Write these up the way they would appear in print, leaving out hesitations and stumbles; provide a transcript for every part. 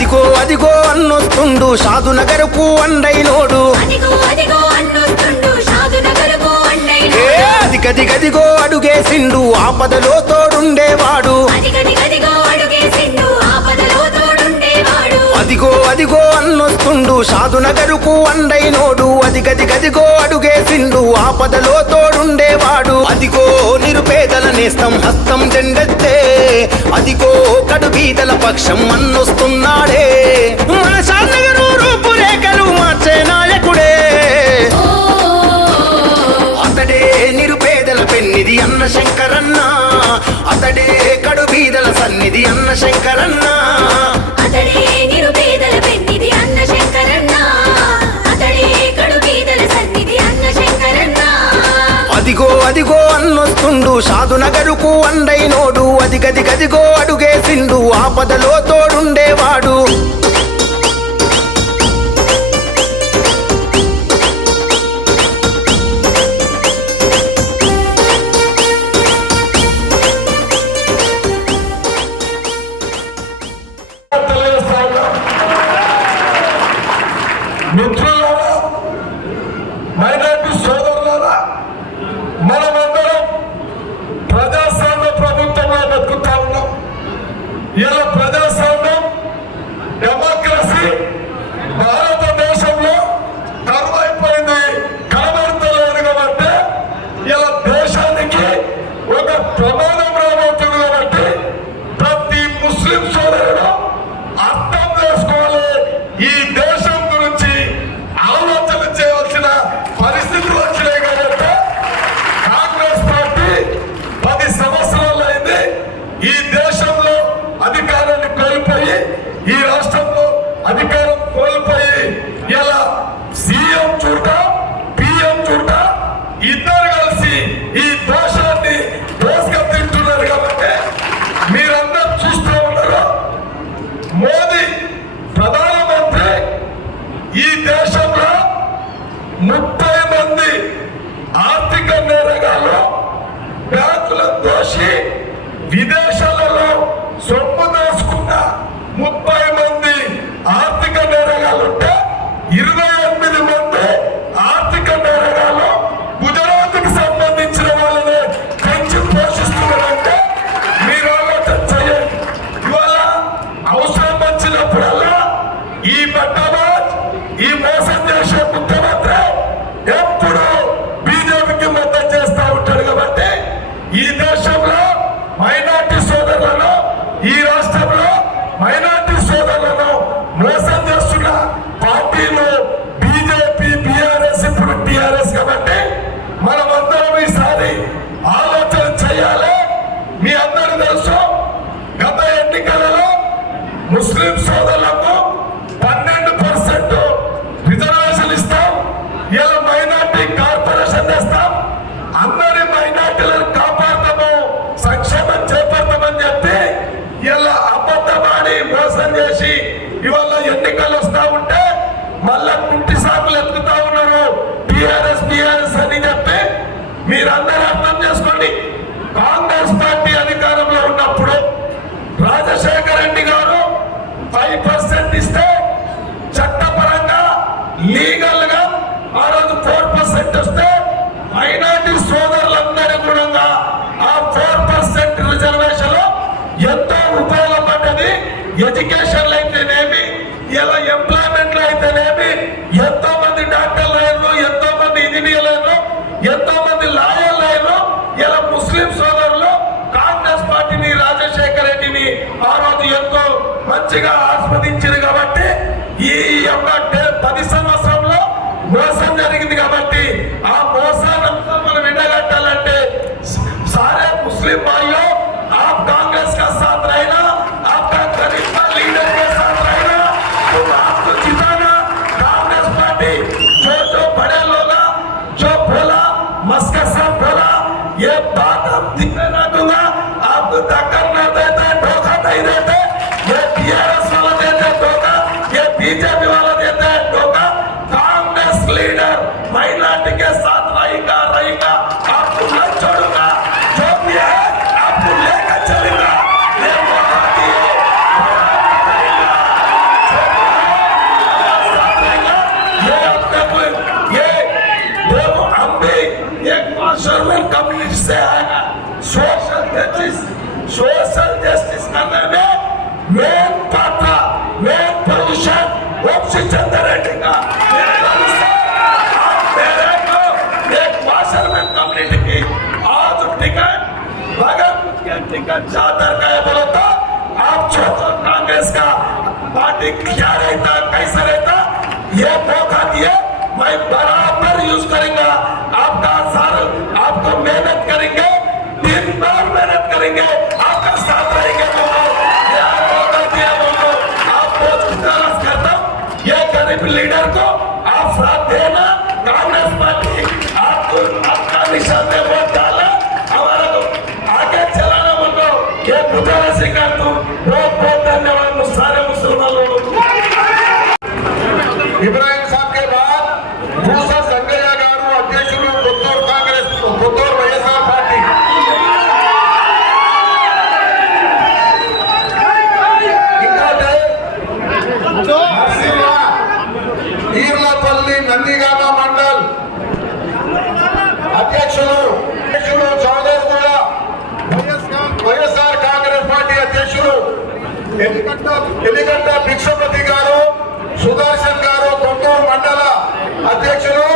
అదిగో అదిగో అన్నొస్తుండు షాదునగరుకు అండైనోడు అదిగదిగదిగో అడుగేసిండు ఆపదలో తోడుండేవాడు అదిగో అదిగో అన్నొస్తుండు షాదునగరుకు అండైనోడు అదిగదిగదిగో అడుగేసిండు ఆపదలో తోడుండేవాడు అదిగో నిరుపేదల నేస్తం హస్తం జెండెత్తే అదిగో కడుబీదల పక్షం అన్నొస్తున్నాడే మన షాద్నగరు రూపురేఖలు మార్చే నాయకుడే అతడే నిరుపేదల పెన్నిది అన్న శంకరన్న అతడే కడుబీదల సన్నిధి అన్న శంకరన్న అదిగో అదిగో అన్నొస్తుండు షాదునగరుకు అండైనోడు అదిగదిగదిగో అడుగేసిండు ఆపదలో తోడుండేవాడు మిత్రులారా, మైనారిటీ సోదరులారా, మనమందరం ప్రజాస్వామ్య ప్రభుత్వంలో బతుకుతా ఉన్నాం. ఇలా ప్రజాస్వామ్యం డెమోక్రసీ భారతదేశంలో కరువైపోయింది, కనబడతలేదు కాబట్టి ఇలా దేశానికి ఒక ప్రమాదం రాబోతుంది. కాబట్టి ప్రతి ముస్లిం సోదరుడు అర్థం చేసుకోవాలి, ఈ దేశం గురించి ఆలోచన చేయవలసిన పరిస్థితులు వచ్చినాయి. కాబట్టి కాంగ్రెస్ పార్టీ 10 సంవత్సరాలు అయింది ఈ దేశంలో అధికారాన్ని కోల్పోయి, ఈ రాష్ట్రంలో అధికారం కోల్పోయి ఇలా సీఎం చూడ పిఎం చూడ ఇద్దరు కలిసి ఈ దోషాన్ని దోసుగా తింటున్నారు. కాబట్టి మీరందరూ చూస్తూ ఉన్నారు, మోదీ ప్రధానమంత్రి ఈ దేశంలో 30 మంది ఆర్థిక నేరగాళ్ళు బ్యాంకులను దోషి విదేశాలలో సొమ్ము దోసుకున్న 30 మంది ఆర్థిక నేరగాళ్ళు ఉంటే 28 మంది ఆర్థిక నేరగాళ్ళు గుజరాత్కి సంబంధించిన వాళ్ళని పెంచి పోషిస్తున్నారంటే మీరు ఆలోచన చేయండి. ఇవాళ అవసరం వచ్చినప్పుడల్లా ఈ బట్టాబాద్, ఈ మోసం చేసే ముఖ్యమంత్రి ఎప్పుడు బీజేపీకి మద్దతు చేస్తూ ఉంటాడు. కాబట్టి ఈ దేశంలో మైనార్టీ సోదరులను, ఈ రాష్ట్రంలో మైనార్టీ సోదరులను మోసం చేస్తున్న పార్టీలు బీజేపీ, బీఆర్ఎస్, ఇప్పుడు టీఆర్ఎస్. కాబట్టి మనమందరం ఈసారి ఆలోచన చేయాలి. మీ అందరూ తెలుసు, గత ఎన్నికలలో ముస్లిం సోదరులకు 12% రిజర్వేషన్ ఇస్తాం, ఇలా మైనార్టీ కార్పొరేషన్ తెస్తాం, అందరి మైనార్టీలను కాపాడతాము, సంక్షేమం చేపడతామని చెప్పి ఇలా అబద్ధమాడి మోసం చేసి ఇవాళ ఎన్నికలు వస్తా ఉంటే మళ్ళా కుంటి సాకులు ఎత్తుకుతా ఉన్నారు టీఆర్ఎస్ బీఆర్ఎస్ అని చెప్పి. మీరందరూ అర్థం చేసుకోండి, కాంగ్రెస్ పార్టీ అధికారంలో ఉన్నప్పుడు రాజశేఖర రెడ్డి గారు 5% ఇస్తే చట్టపరంగా లీగల్ గా ఆ రోజు 4% వస్తే మైనార్టీ సోదరులందరూ కూడా ఆ 4% రిజర్వేషన్ ఎంతో ఉపయోగపడ్డది. ఎడ్యుకేషన్ అయితేనేమి, ఇలా ఎంప్లాయ్మెంట్ లో అయితేనేమి, ఎంతో మంది డాక్టర్లు అయ్యారు, ఎంతో మంది ఇంజనీర్లు అయ్యారు, ఎంతో మంది లాయర్లు అయ్యారు. ఇలా ముస్లిం సోదరులు కాంగ్రెస్ పార్టీని, రాజశేఖర రెడ్డిని ఆ రోజు ఎంతో మంచిగా ఆస్వాదించారు. కాబట్టి ఈ 10 సంవత్సరంలో మోసం జరిగింది. కాబట్టి ఆ మోసాన్ని మనం ఎండగట్టాలంటే सारे मुस्लिम भाइयों, आप कांग्रेस का साथ रहना, आपका गरीब लीडर के साथ रहना, तो आपको जिताना। कांग्रेस पार्टी जो बड़े लोग जो बोला, मस्का साहब बोला, ये बात हम दिखने ना दूंगा, आपको टक्कर ना देते, धोखा नहीं देते, ये टीआरएस वाला देते धोखा, ये बीजेपी वाला देते धोखा। मुस्लिम कम्युनिटी से आएगा। सोशल जस्टिस करने में मेन पात्र मेन पोजीशन वंशी चंद्र रेड्डी का। आप मेरे को एक मुसलमान कम्युनिटी की आज टिकट भगत के टिकट चादर का है बोलो तो आप छोड़ो। कांग्रेस का पार्टी क्या रहता कैसा रहता ये मौका दिए मैं बराबर यूज करेंगे। आपका साल आपको मेहनत करेंगे दिन भर मेहनत करेंगे आपका साथ रहेंगे। मौका दिया बोलो आप बहुत करता ये गरीब लीडर को आप साथ देना। कांग्रेस पार्टी आपको आपका निशान में वोट डाला हमारा को आगे चलाना बोलो ये गुजारिश करता हूँ। बहुत बहुत धन्यवाद सारे मुसलमान लोगों को। ఇబ్రాహిం సాబ్ के बाद భూసా సంగయ్య గారు అధ్యక్షులు కొత్తూరు కాంగ్రెస్ కొత్తూరు వైఎస్ఆర్ పార్టీ। ఇంకోటి నరసింహ ఈర్లపల్లి నందిగామ మండల్ అధ్యక్షులు చౌదరిగూడ వైఎస్ఆర్ కాంగ్రెస్ పార్టీ అధ్యక్షులు ఎలిగడ్డ భిక్షపతి గారు సుదర్శన్ గారు గుంటూరు మండల అధ్యక్షులు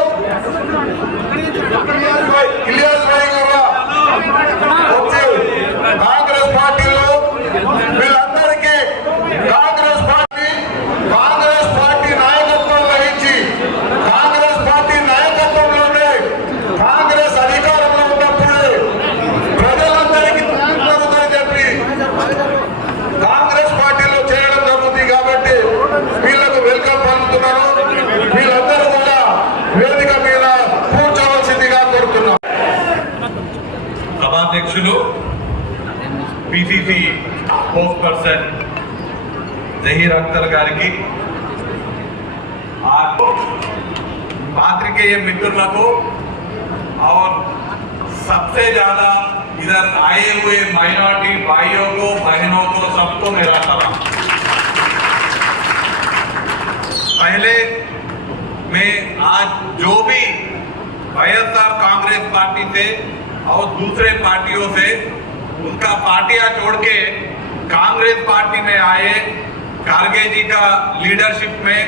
ఇలియాస్ భాయ్ గారు కాంగ్రెస్ పార్టీలో వీళ్ళందరికీ కాంగ్రెస్ పార్టీ నాయకత్వం వహించి కాంగ్రెస్ పార్టీ నాయకత్వంలోనే కాంగ్రెస్ అధికారంలో ఉన్నప్పుడు ప్రజలందరికీ న్యాయం జరుగుతుందని చెప్పి కాంగ్రెస్ పార్టీలో చేయడం జరుగుతుంది కాబట్టి వీళ్ళకు వెల్కమ్ పలుకుతున్నాను। వీళ్ళందరూ కూడా వేదిక మీద కూర్చోవలసిందిగా కోరుతున్నాం। సభాధ్యక్షులు PCC spokes person Zaheer Akhtar గారికి पात्रिकेय मित्रों को और सबसे ज्यादा इधर आए हुए माइनॉरिटी भाइयों को बहनों को सबको मेरा सलाम। पहले मैं आज जो भी वाईएसआर कांग्रेस पार्टी से और दूसरे पार्टियों से उनका पार्टियां छोड़ के कांग्रेस पार्टी में आए खड़गे जी का लीडरशिप में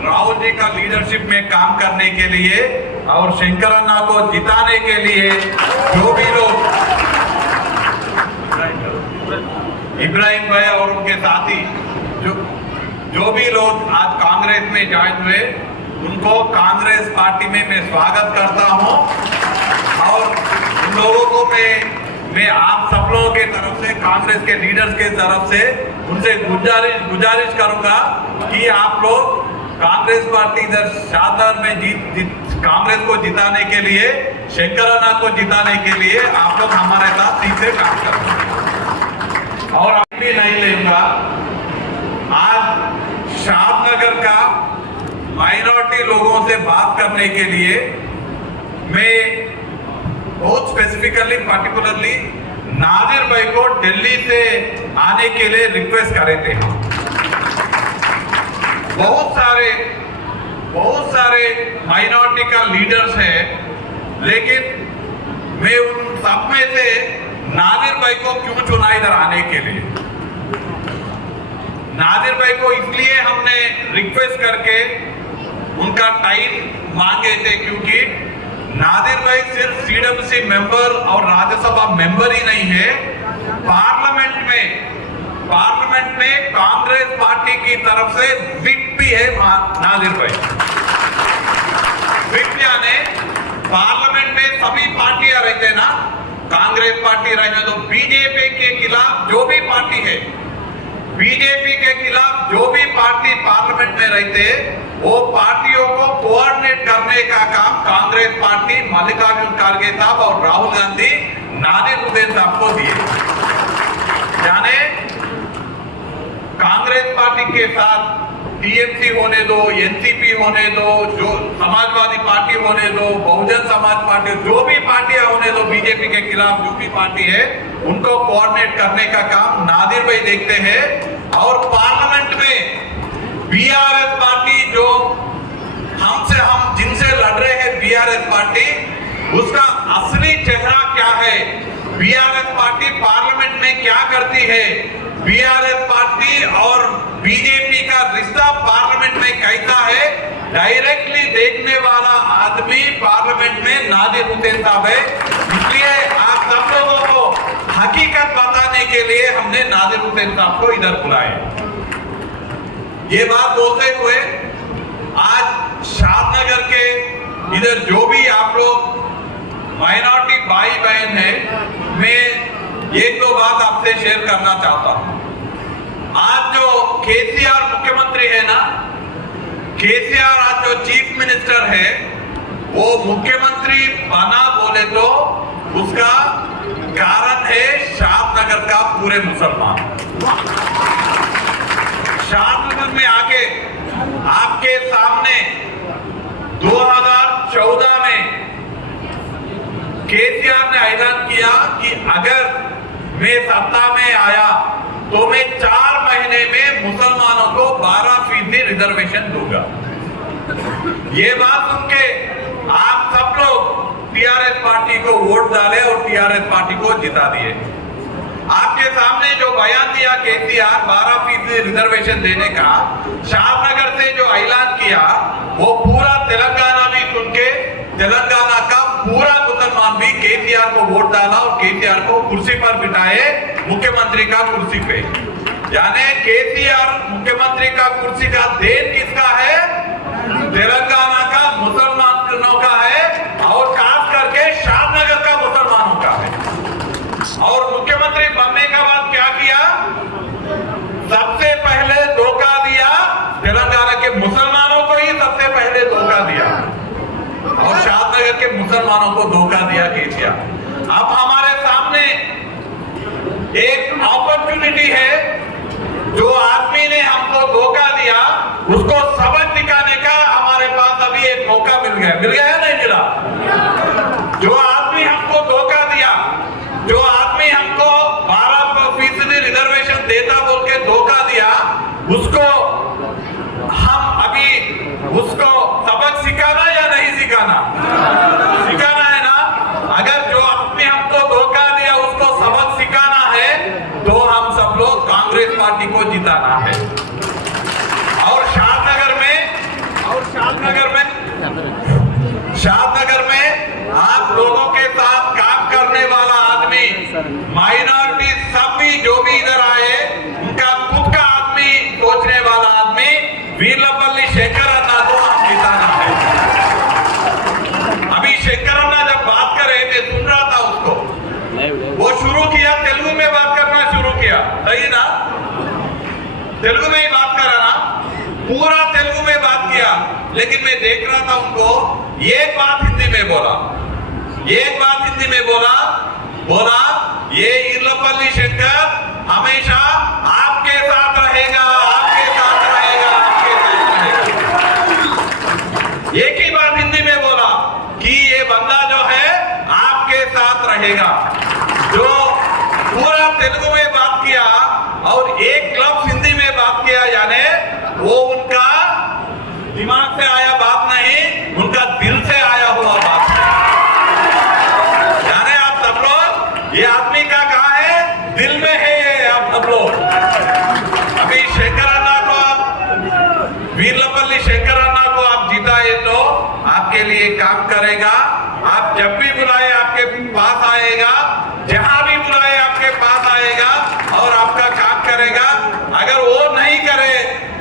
राहुल जी का लीडरशिप में काम करने के लिए और शंकरन्ना को जिताने के लिए जो भी लोग इब्राहिम भाई और उनके साथी जो भी लोग आज कांग्रेस में ज्वाइन हुए उनको कांग्रेस पार्टी में मैं स्वागत करता हूं। और उन लोगों को मैं आप सब लोगों के तरफ से कांग्रेस के लीडर्स के तरफ से उनसे गुजारिश करूंगा कि आप लोग कांग्रेस पार्टी इधर शादर में कांग्रेस को जिताने के लिए शंकरन्ना को जिताने के लिए आप लोग हमारे साथ ठीक से काम करें। और अभी नहीं लेगा आज शादनगर का माइनॉरिटी लोगों से बात करने के लिए मैं बहुत स्पेसिफिकली पर्टिकुलरली नादिर भाई को दिल्ली से आने के लिए रिक्वेस्ट करे थे। बहुत सारे माइनॉरिटी का लीडर्स हैं, लेकिन मैं उन सब में से नादिर भाई को क्यों चुना इधर आने के लिए। नादिर भाई को इसलिए हमने रिक्वेस्ट करके उनका टाइम मांगे थे क्योंकि नादिर भाई सिर्फ सीडब्ल्यूसी मेंबर और राज्यसभा मेंबर ही नहीं है, पार्लियामेंट में कांग्रेस पार्टी की तरफ से विप भी है नादिर भाई। विप यानी पार्लियामेंट में सभी पार्टियां रहते ना, कांग्रेस पार्टी रहने दो, बीजेपी के खिलाफ जो भी पार्टी है, बीजेपी के खिलाफ जो भी पार्टी पार्लियामेंट में रहते वो पार्टियों को कोऑर्डिनेट करने का काम कांग्रेस पार्टी मल्लिकार्जुन खड़गे साहब और राहुल गांधी नादिर हुसैन साहब को दिए। यानी कांग्रेस पार्टी के साथ टीएमसी होने दो, एनसीपी होने दो, जो समाजवादी पार्टी होने दो, बहुजन समाज पार्टी, जो भी पार्टियां होने दो, बीजेपी के खिलाफ जो भी पार्टी है उनको कोऑर्डिनेट करने का काम नादिर भाई देखते हैं। और पार्लियामेंट में बीआरएस पार्टी जो जिनसे लड़ रहे हैं बीआरएस पार्टी, उसका असली चेहरा है, बीआरएस पार्टी पार्लियामेंट में क्या करती है, बीआरएस पार्टी और बीजेपी का रिश्ता पार्लियामेंट में कैसा है, डायरेक्टली देखने वाला आदमी पार्लियामेंट में नादिर हुसैन साहब है। इसलिए आप सब लोगों को हकीकत बताने के लिए हमने नादिर हुसैन साहब को इधर बुलाया। ये बात बोलते हुए आज शादनगर के इधर जो भी आप लोग माइनॉरिटी भाई बहन है, मैं एक दो बात आपसे शेयर करना चाहता हूं। आज जो केसीआर मुख्यमंत्री है ना, केसीआर आज जो चीफ मिनिस्टर है, वो मुख्यमंत्री बना बोले तो उसका कारण है शादनगर का पूरे मुसलमान। शादनगर में आके आपके सामने 2014 में केसीआर ने ऐलान किया कि अगर मैं सत्ता में आया तो मैं 4 महीने में मुसलमानों को 12% रिजर्वेशन दूंगा। ये बात सुन के आप सब लोग टीआरएस पार्टी को वोट डाले और टीआरएस पार्टी को जिता दिए। आपके सामने जो बयान दिया केसीआर 12% रिजर्वेशन देने का, शादनगर से जो ऐलान किया, वो पूरा तेलंगाना भी सुन के तेलंगाना का पूरा मुसलमान भी केसीआर को वोट डाला और केसीआर को कुर्सी पर बिठाए, मुख्यमंत्री का कुर्सी पे। यानी केसीआर मुख्यमंत्री का कुर्सी का देन किसका है? तेलंगाना का मुसलमानों का है और खास करके शादनगर का मुसलमानों का है। और मुख्यमंत्री बनने के बाद क्या किया? सबसे पहले धोखा दिया, तेलंगाना के मुसलमानों को ही सबसे पहले धोखा दिया और शादनगर के मुसलमानों को धोखा दिया केसीआर। अब हमारे सामने एक अपॉर्चुनिटी है, जो आदमी ने हमको धोखा दिया उसको सबक दिखाने का हमारे पास अभी एक मौका मिल गया नहीं मिला? जो आदमी हमको धोखा दिया, जो आदमी हमको 12% रिजर्वेशन देता बोल के धोखा दिया, उसको हम अभी उसको सबक सिखाना या नहीं सिखाना? सिखाना है ना। अगर जो आदमी हमको धोखा दिया उसको सबक सिखाना है तो हम सब लोग कांग्रेस पार्टी को जिताना है। और शादनगर में आप लोगों के साथ काम करने वाला आदमी, माइनॉरिटी सभी जो भी इधर आए, उनका खुद का आदमी, सोचने वाला आदमी वीरलपल्ली शेखर अन्ना को हम जिताना है। अभी शेखर अन्ना जब बात कर रहे थे, सुन रहा था उसको, वो शुरू किया तेलुगु में बात करना शुरू किया, सही ना? तेलुगु में ही बात कर रहा ना, पूरा तेलुगु में बात किया, लेकिन मैं देख रहा था उनको एक बात हिंदी में बोला, एक बात हिंदी में बोला ये वीरलपल्ली शेखर हमेशा आपके साथ रहेगा, आपके साथ रहेगा, आपके साथ रहेगा। एक ही बात हिंदी में बोला कि ये बंदा जो है आपके साथ रहेगा। जो पूरा तेलुगु में बात किया और एक लफ्ज हिंदी में बात किया, यानी वो उनका दिमाग से आया बात नहीं, उनका दिल से आया हुआ बात है। यानी आप सब लोग, ये आदमी का कहा है, दिल में है ये आप सब लोग। अभी शेखर अन्ना को आप, वीरलपल्ली शेखर अन्ना को आप जिताए तो आपके लिए काम करेगा। आप जब भी बुलाए आपके पास आएगा, जहां भी बुलाए आपके पास आएगा और आपका काम करेगा। अगर वो नहीं करे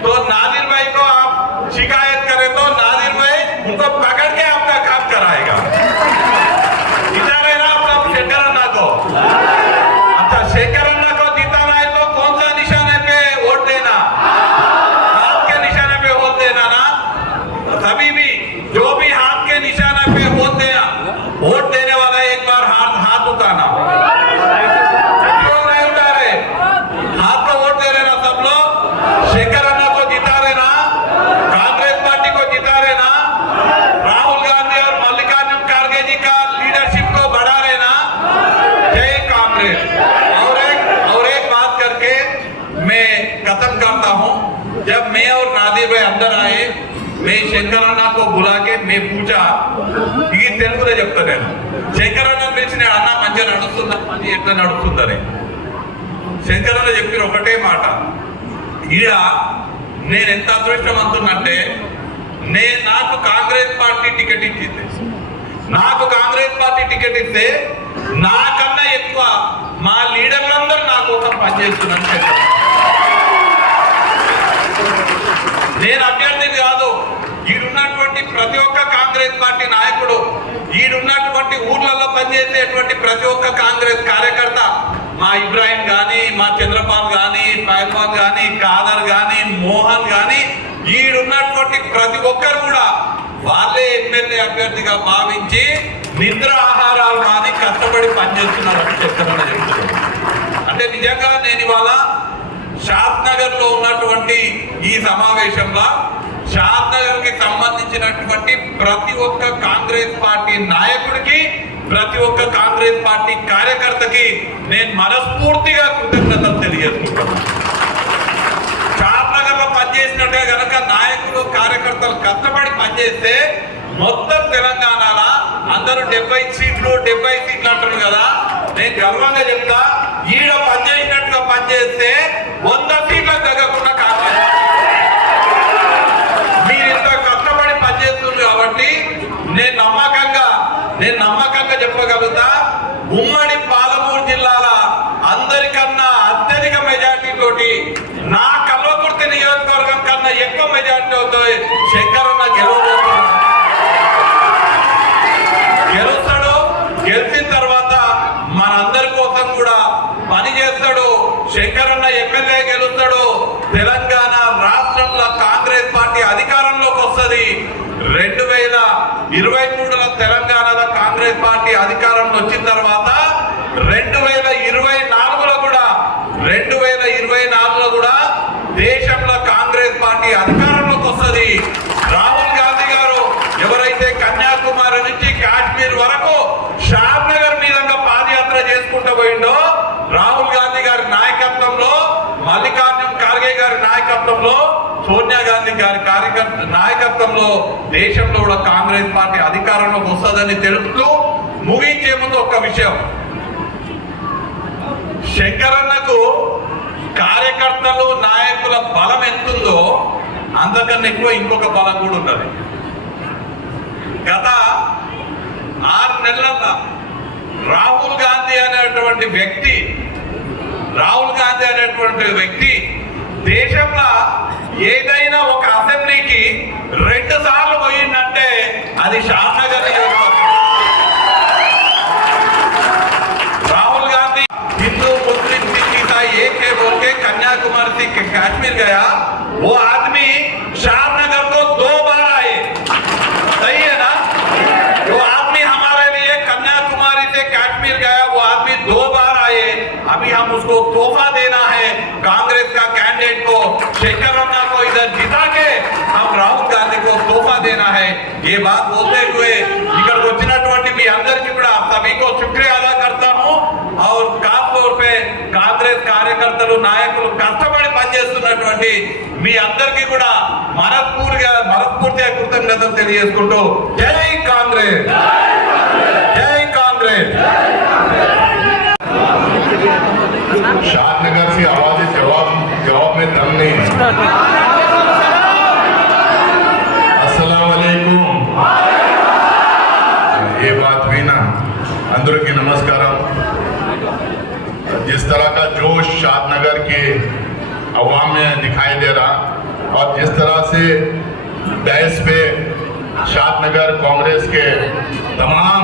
तो नादिर भाई को आप शिकायत करें तो नादिर भाई उनको पकड़ के आपका काम कराएगा। जिता रहे ना आप सब शेखर अन्ना को? अच्छा, शेखर अन्ना को जिताना है तो कौन सा निशाने पे वोट देना? हाथ के निशाने पे वोट देना ना। सभी भी जो भी हाथ के निशाने पे वोट देना, वोट देने वाला एक बार हाथ उठाना। क्यों नहीं उठा रहे? हाथ को वोट दे रहे ना सब लोग। शेखर अन्ना को जिता रहे ना, कांग्रेस पार्टी को जिता रहे ना, राहुल गांधी और मल्लिकार्जुन खड़गे जी का लीडरशिप को बढ़ा रहे ना। जय कांग्रेस। और एक बात करके मैं खत्म करता हूं। जब मैं और नादिर भाई अंदर आए मैं శంకరన్న को बुला के मैं पूछा ఇది తెలుగులో చెప్తా నేను శంకరన్న పిలిచిన అన్న మంచిగా నడుస్తుందా పని ఎట్లా నడుస్తుందని శంకరన్న చెప్పిన ఒకటే మాట ఈడ నేను ఎంత అదృష్టవంతున్నంటే నాకు కాంగ్రెస్ పార్టీ టికెట్ ఇచ్చింది నాకు కాంగ్రెస్ పార్టీ టికెట్ ఇస్తే నాకన్నా ఎక్కువ మా లీడర్లందరూ నా కోసం పనిచేస్తున్నాను నేను అభ్యర్థిని కాదు ఈడున్నటువంటి ప్రతి ఒక్క కాంగ్రెస్ పార్టీ నాయకుడు ఈడున్నటువంటి ఊర్లలో పనిచేసేటువంటి ప్రతి ఒక్క కాంగ్రెస్ కార్యకర్త మా ఇబ్రాహిం కానీ మా చంద్రపాల్ కానీ పైల్వాన్ కానీ కాదర్ కానీ మోహన్ కానీ ఈడున్నటువంటి ప్రతి ఒక్కరు కూడా వాళ్ళే ఎమ్మెల్యే అభ్యర్థిగా భావించి నిద్ర ఆహారాలు మాని కష్టపడి పనిచేస్తున్నారని చెప్తున్నాను. అంటే నిజంగా నేను ఇవాళ షాద్ నగర్ లో ఉన్నటువంటి ఈ సమావేశంలో షాద్ నగర్ కి సంబంధించినటువంటి ప్రతి ఒక్క కాంగ్రెస్ పార్టీ నాయకుడికి ప్రతి ఒక్క కాంగ్రెస్ పార్టీ కార్యకర్తకి నేను మనస్ఫూర్తిగా కృతజ్ఞతలు తెలియజేసుకుంటున్నాను. షాద్ నగర్ లో పనిచేసినట్టుగా గనక నాయకులు కార్యకర్తలు కష్టపడి పనిచేస్తే మొత్తం తెలంగాణలో అందరూ 70 సీట్లు అంటారు కదా. నేను గర్వంగా చెప్తా ఈడ పనిచేసినట్టుగా పనిచేస్తే 100 సీట్లకు తగ్గకుండా కాంగ్రెస్ మీరు ఇంత కష్టపడి పనిచేస్తున్నారు కాబట్టి నేను నమ్మకంగా చెప్పగలుగుతా ఉమ్మడి పాలమూరు జిల్లాల అందరికన్నా అత్యధిక మెజార్టీ తోటి నా కల్వకుర్తి నియోజకవర్గం కన్నా ఎక్కువ మెజార్టీ అవుతాయి శంకరన్న గెలుస్తాడు. గెలిచిన తర్వాత మనందరి కోసం కూడా పని చేస్తాడు. శంకరన్న ఎమ్మెల్యే గెలుస్తాడు. తెలంగాణ రాష్ట్రంలో కాంగ్రెస్ పార్టీ అధికారంలోకి వస్తుంది. 2023లో తెలంగాణలో కాంగ్రెస్ పార్టీ అధికారంలో వచ్చిన తర్వాత 2024లో కూడా దేశంలో కాంగ్రెస్ పార్టీ అధికారంలోకి వస్తుంది. రాహుల్ గాంధీ గారు ఎవరైతే కన్యాకుమారి నుంచి కాశ్మీర్ వరకు షాద్ నగర్ మీదంగా పాదయాత్ర చేసుకుంటూ పోయిండో రాహుల్ గాంధీ గారి నాయకత్వంలో మల్లికార్జున్ ఖార్గే గారి నాయకత్వంలో సోనియా గాంధీ గారి నాయకత్వంలో దేశంలో కూడా కాంగ్రెస్ పార్టీ అధికారంలోకి వస్తుందని తెలుపుతూ ముగించే ముందు ఒక్క విషయం, శంకరన్నకు కార్యకర్తలు నాయకుల బలం ఎంతుందో అంతకన్నా ఎక్కువ ఇంకొక బలం కూడా ఉన్నది. గత 6 నెలల రాహుల్ గాంధీ అనేటువంటి వ్యక్తి దేశంలో ఏదైనా ఒక అసెంబ్లీకి 2 సార్లు పోయిందంటే అది షాద్ నగర్ నియోజకవర్గం. राहुल गांधी हिंदू मुस्लिम सिख ईसाई एक है बोल के कन्याकुमारी से कश्मीर गया. वो आदमी शाद नगर को 2 बार आए. सही है ना? वो आदमी हमारे लिए कन्याकुमारी से कश्मीर गया. वो आदमी 2 बार आए. अभी हम उसको तोहफा देना है. कांग्रेस का कैंडिडेट को शेखरन्ना को इधर जिता के हम राहुल गांधी को तोहफा देना है. ये बात बोलते हुए इधर వచ్చినటువంటి మీ అందరికీ కూడా सभी को शुक्रिया अदा करता हूं. और खास तौर पे కాంగ్రెస్ కార్యకర్తలు నాయకులు కష్టపడి పనిచేస్తున్నటువంటి మీ అందరికీ కూడా మనస్ఫూర్తిగా కృతజ్ఞతలు తెలియజేసుకుంటూ జై కాంగ్రెస్, జై కాంగ్రెస్. शाद नगर से आवाज जवाब में दम नहीं. अस्सलाम वालेकुम. ये बात भी ना अंदर की नमस्कार. जिस तरह का जोश शाद नगर के अवाम में दिखाई दे रहा और जिस तरह से बहस पे शाद नगर कांग्रेस के तमाम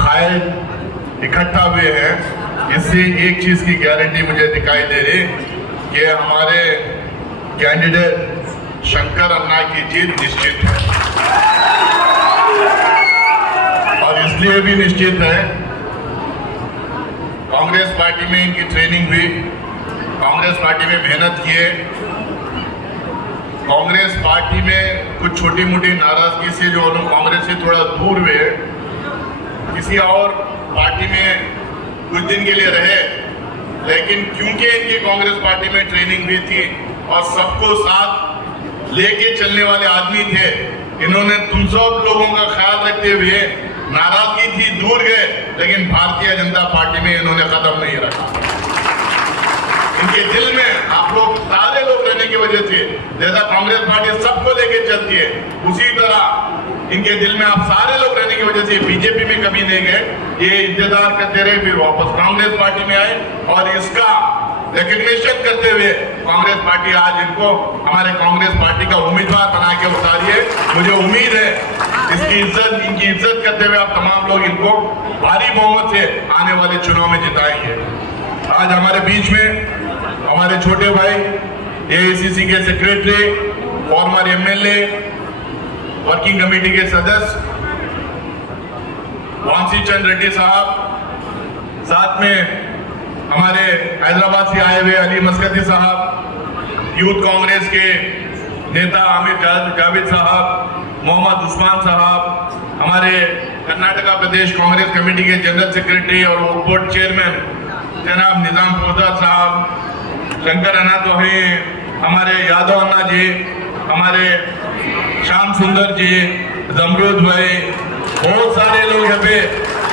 कायद इकट्ठा हुए हैं, इससे एक चीज की गारंटी मुझे दिखाई दे रही कि हमारे कैंडिडेट शंकरन्ना की जीत निश्चित है. और इसलिए भी निश्चित है, कांग्रेस पार्टी में इनकी ट्रेनिंग हुई, कांग्रेस पार्टी में मेहनत किए, कांग्रेस पार्टी में कुछ छोटी मोटी नाराजगी से जो लोग कांग्रेस से थोड़ा दूर हुए, किसी और पार्टी में कुछ दिन के लिए रहे, लेकिन क्योंकि इनकी कांग्रेस पार्टी में ट्रेनिंग भी थी और सबको साथ लेके चलने वाले आदमी थे। इन्होंने तुम सब लोगों का ख्याल रखते हुए नाराजगी थी, दूर गए, लेकिन भारतीय जनता पार्टी में इन्होंने कदम नहीं रखा। इनके दिल में आप लोग सारे लोग रहने की वजह से, जैसा कांग्रेस पार्टी सबको लेके चलती है, उसी तरह इनके दिल में आप सारे लोग रहने की वजह से बीजेपी में कभी नहीं गए। ये इंतजार करते रहे, फिर वापस कांग्रेस पार्टी में आए और इसका रिकग्निशन करते हुए कांग्रेस पार्टी आज इनको हमारे कांग्रेस पार्टी का उम्मीदवार बना के उतारी है। मुझे उम्मीद है इनकी इज्जत करते हुए आप तमाम लोग इनको भारी बहुमत से आने वाले चुनाव में जिताएंगे। आज हमारे बीच में हमारे छोटे भाई एआईसीसी के secretary, farmer MLA, working committee के सदस्य वांसी चंद रेड्डी साहब, साथ में हमारे हैदराबाद से आए हुए अली मस्कती साहब, यूथ कांग्रेस के नेता आमिर जावेद साहब, मोहम्मद उस्मान साहब, हमारे कर्नाटका प्रदेश कांग्रेस कमेटी के जनरल सेक्रेटरी और बोर्ड चेयरमैन जनाब निजाम पोदार साहब, शंकर अन्ना तो हैं, हमारे यादव अन्ना जी, हमारे श्याम सुंदर जी, जमरूद भाई, बहुत सारे लोग यहाँ पे,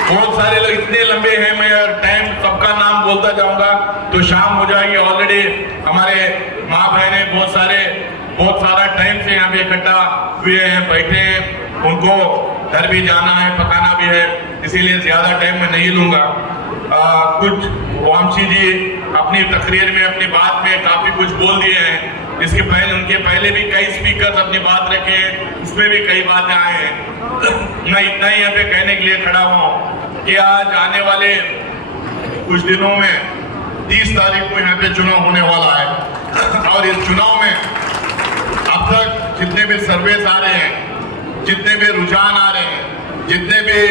बहुत सारे लोग इतने लंबे हैं, मैं टाइम सबका नाम बोलता जाऊंगा तो शाम हो जाएगी। ऑलरेडी हमारे माँ बहने बहुत सारा टाइम से यहाँ पे इकट्ठा हुए हैं, बैठे हैं, उनको घर भी जाना है, पकाना भी है, इसीलिए ज्यादा टाइम मैं नहीं लूंगा। कुछ वामसी जी अपनी तकरीर में, अपनी बात में काफी कुछ बोल दिए हैं। इसके पहले उनके पहले भी कई स्पीकर्स अपनी बात रखे हैं, उसमें भी कई बातें आए हैं। मैं इतना ही यहाँ पे कहने के लिए खड़ा हूँ कि आज आने वाले कुछ दिनों में 30 तारीख को यहाँ पे चुनाव होने वाला है और इस चुनाव में अब तक जितने भी सर्वेस आ रहे हैं, जितने भी रुझान आ रहे हैं, जितने भी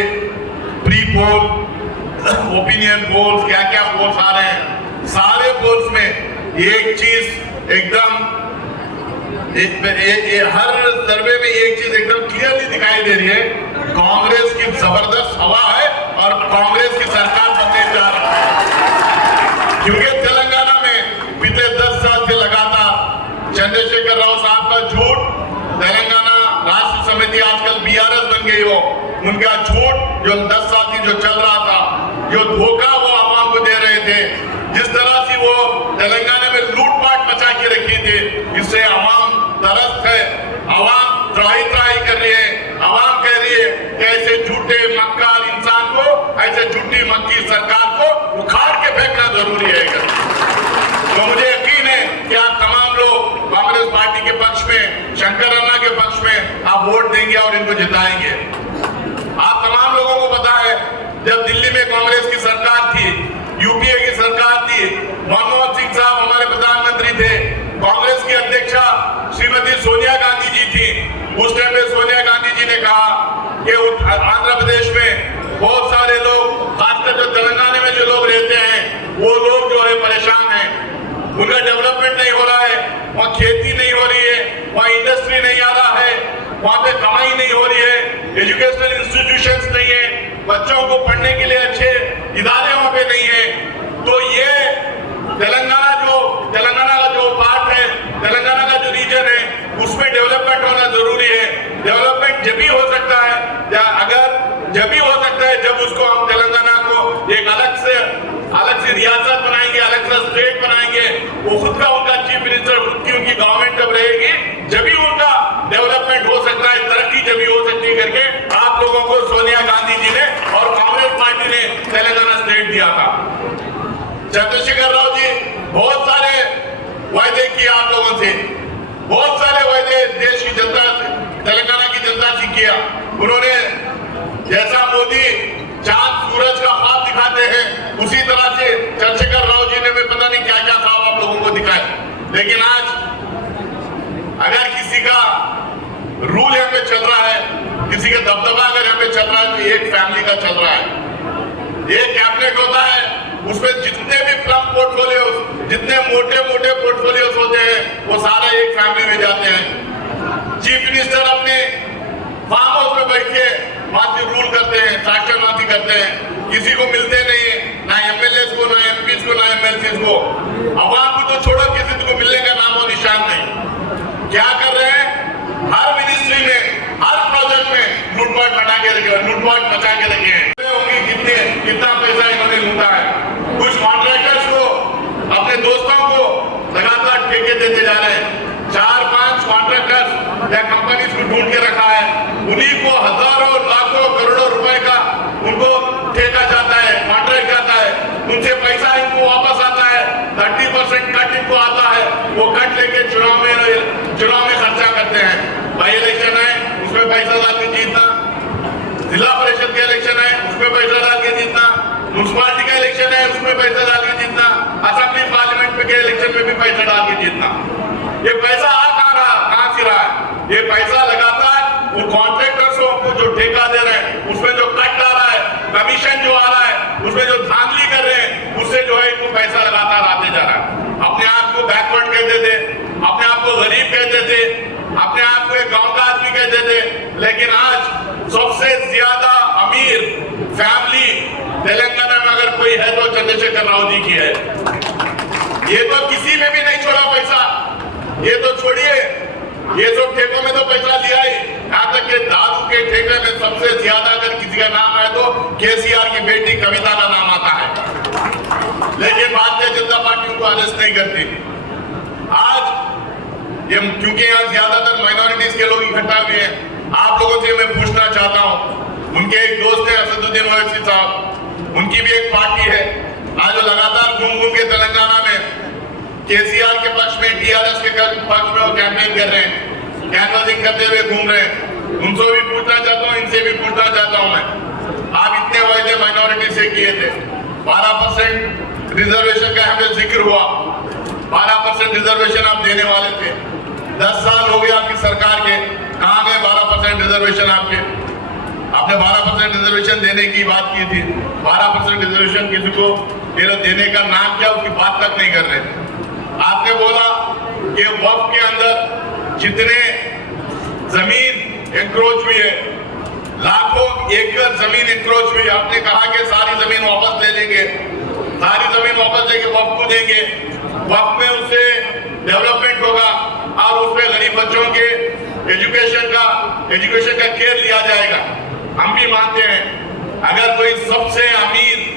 प्री पोल, ओपिनियन पोल्स, क्या क्या पोल्स आ रहे हैं, सारे पोल्स में एक चीज एकदम हर सर्वे में एक चीज एकदम क्लियरली दिखाई दे रही है, कांग्रेस की जबरदस्त हवा है और कांग्रेस की सरकार बनने जा रही है। क्योंकि तेलंगाना में बीते 10 साल से लगातार चंद्रशेखर राव साहब का झूठ, तेलंगाना राष्ट्र समिति आजकल बीआरएस बन गई हो, उनका झूठ जो 10 साल से जो चल रहा था, जो धोखा वो आवाम को दे रहे थे, जिस तरह से वो तेलंगाना में लूटपाट मचा के रखी थी, इससे आवाम तरस है, आवाम त्राही कर रही है, आवाम कह रही है कि ऐसे झूठे मक्कार इंसान को, ऐसे झूठी मक्की सरकार को उखाड़ के फेंकना जरूरी है। तो मुझे यकीन है कि आप तमाम लोग कांग्रेस पार्टी के पक्ष में, शंकर अन्ना के पक्ष में आप वोट देंगे और इनको जिताएंगे। आप तमाम लोगों को पता है, जब दिल्ली में कांग्रेस की सरकार थी, यूपीए की सरकार थी, मनमोहन सिंह साहब हमारे प्रधानमंत्री थे, कांग्रेस की अध्यक्षा श्रीमती सोनिया गांधी जी थी। उस टाइम पे सोनिया गांधी जी ने कहा कि आंध्र प्रदेश में बहुत सारे लोग, खासकर जो तेलंगाना में जो लोग रहते हैं, वो लोग जो है परेशान हैं, उनका डेवलपमेंट नहीं हो रहा है, वहाँ खेती नहीं हो रही है, वहाँ इंडस्ट्री नहीं आ रहा है, वहाँ पे कमाई नहीं हो रही है, एजुकेशनल इंस्टीट्यूशंस नहीं है, बच्चों को पढ़ने के लिए अच्छे इदारे वहाँ पे नहीं है। तो ये तेलंगाना का जो पार्ट है, तेलंगाना का जो रीजन है, उसमें डेवलपमेंट होना जरूरी है। डेवलपमेंट जब भी हो सकता है, जब भी हो सकता है जब उसको हम तेलंगाना को एक अलग से रियासत बनाएंगे, अलग से स्टेट बनाएंगे, वो खुद का उनका चीफ मिनिस्टर, खुद की उनकी गवर्नमेंट जब रहेगी, जब भी उनका डेवलपमेंट हो सकता है, तरक्की जब भी हो सकती है करके आप लोगों को सोनिया गांधी जी ने और कांग्रेस पार्टी ने तेलंगाना स्टेट दिया था। चंद्रशेखर राव जी बहुत सारे वायदे किए आप लोगों से, बहुत सारे वायदे देश की जनता से, तेलंगाना की जनता से किया। उन्होंने जैसा मोदी चांद सूरज का ख्वाब दिखाते हैं, उसी तरह से चंद्रशेखर राव जी ने भी पता नहीं क्या क्या ख्वाब आप लोगों को दिखाए। लेकिन आज अगर किसी का रूल यहाँ पे चल रहा है, किसी का दबदबा अगर यहाँ पे चल रहा है, तो एक फैमिली का चल रहा है। एक कैबिनेट होता है, उसमें जितने भी प्लम पोर्टफोलियोज, जितने मोटे मोटे पोर्टफोलियोज होते हैं, वो सारे एक फैमिली में जाते हैं। चीफ मिनिस्टर अपने फार्म हाउस में बैठ के वहां से रूल करते हैं, शासनवादी करते हैं, किसी को मिलते नहीं है, ना एमएलए को, ना एमपी को, ना एमएलसी को। आवाम को तो छोड़ो, किसी को मिलने का नाम और निशान नहीं। क्या कर रहे हैं? लूटपाट मचा के रखे हैं। कितना पैसा इन्होंने लूटा है। कुछ कॉन्ट्रैक्टर्स को अपने दोस्तों को लगातार ठेके देते जा रहे हैं। 4-5 कॉन्ट्रैक्टर्स या कंपनीज को ढूंढ के रखा है, उन्हीं को हजारों लाखों करोड़ों रुपए का उनको ठेका जाता है, कॉन्ट्रैक्ट जाता है, उनसे पैसा इनको वापस आता है। 30% कट इनको आता है, वो कट लेके चुनाव में खर्चा करते हैं। बाई इलेक्शन है उसमें पैसा डाल के जीतना, जिला परिषद का इलेक्शन है उसमें पैसा डाल के जीतना, म्युनिसिपालिटी का इलेक्शन है उसमें पैसा डाल के जीतना, असेंबली पार्लियामेंट के इलेक्शन में भी पैसा डाल के जीतना। ये पैसा आ कहां से रहा है? ये पैसा लगातार वो कॉन्ट्रैक्टर्स को जो ठेका दे रहे हैं उसमें जो कट आ रहा है, कमीशन जो आ रहा है, उसमें जो धांधली कर रहे हैं, उससे जो है इनको पैसा लगातार आते जा रहा है। अपने आप को बैकवर्ड कहते थे, अपने आप को गरीब कहते थे, अपने आप को एक गांव का आदमी कहते थे, लेकिन आज सबसे ज्यादा अमीर फैमिली तेलंगाना में अगर कोई है तो चंद्रशेखर राव जी की है। ये तो किसी में भी नहीं छोड़ा पैसा। ये तो छोड़िए, ये सब ठेकों में तो पैसा लिया ही, यहाँ तक कि दारू के ठेके में सबसे ज्यादा अगर किसी का नाम आए तो केसीआर की बेटी कविता का नाम आता है, लेकिन भारतीय जनता पार्टी उनको अरेस्ट नहीं करती। आज ये क्योंकि यहाँ ज्यादातर माइनॉरिटीज के लोग इकट्ठा हुए हैं, आप लोगों से मैं पूछना चाहता हूँ, उनके एक दोस्त है असदुद्दीन ओवैसी साहब, उनकी भी एक पार्टी है, आज वो लगातार घूम के तेलंगाना में केसीआर के पक्ष में, टीआरएस के पक्ष में वो कैंपेन कर रहे हैं, कैनवासिंग करते हुए घूम रहे हैं। उनसे भी पूछना चाहता हूँ, इनसे भी पूछना चाहता हूँ मैं, आप इतने वायदे माइनॉरिटी से किए थे, 12% रिजर्वेशन का हमें जिक्र हुआ, 12% रिजर्वेशन आप देने वाले थे। 10 साल हो गए आपकी सरकार के, कहाँ गए 12% रिजर्वेशन आपके? आपने 12% रिजर्वेशन देने की बात की थी, 12% रिजर्वेशन किसी को देने का नाम क्या, उसकी बात तक नहीं कर रहे। आपने बोला कि वक्फ के अंदर जितने जमीन एनक्रोच हुई है, लाखों एकड़ जमीन एनक्रोच हुई, आपने कहा कि सारी जमीन वापस ले लेंगे, सारी जमीन वापस लेके वक्फ को देंगे, वक्फ में उससे डेवलपमेंट होगा और उसमें गरीब बच्चों के एजुकेशन का केयर लिया जाएगा। हम भी मानते हैं, अगर कोई सबसे अमीर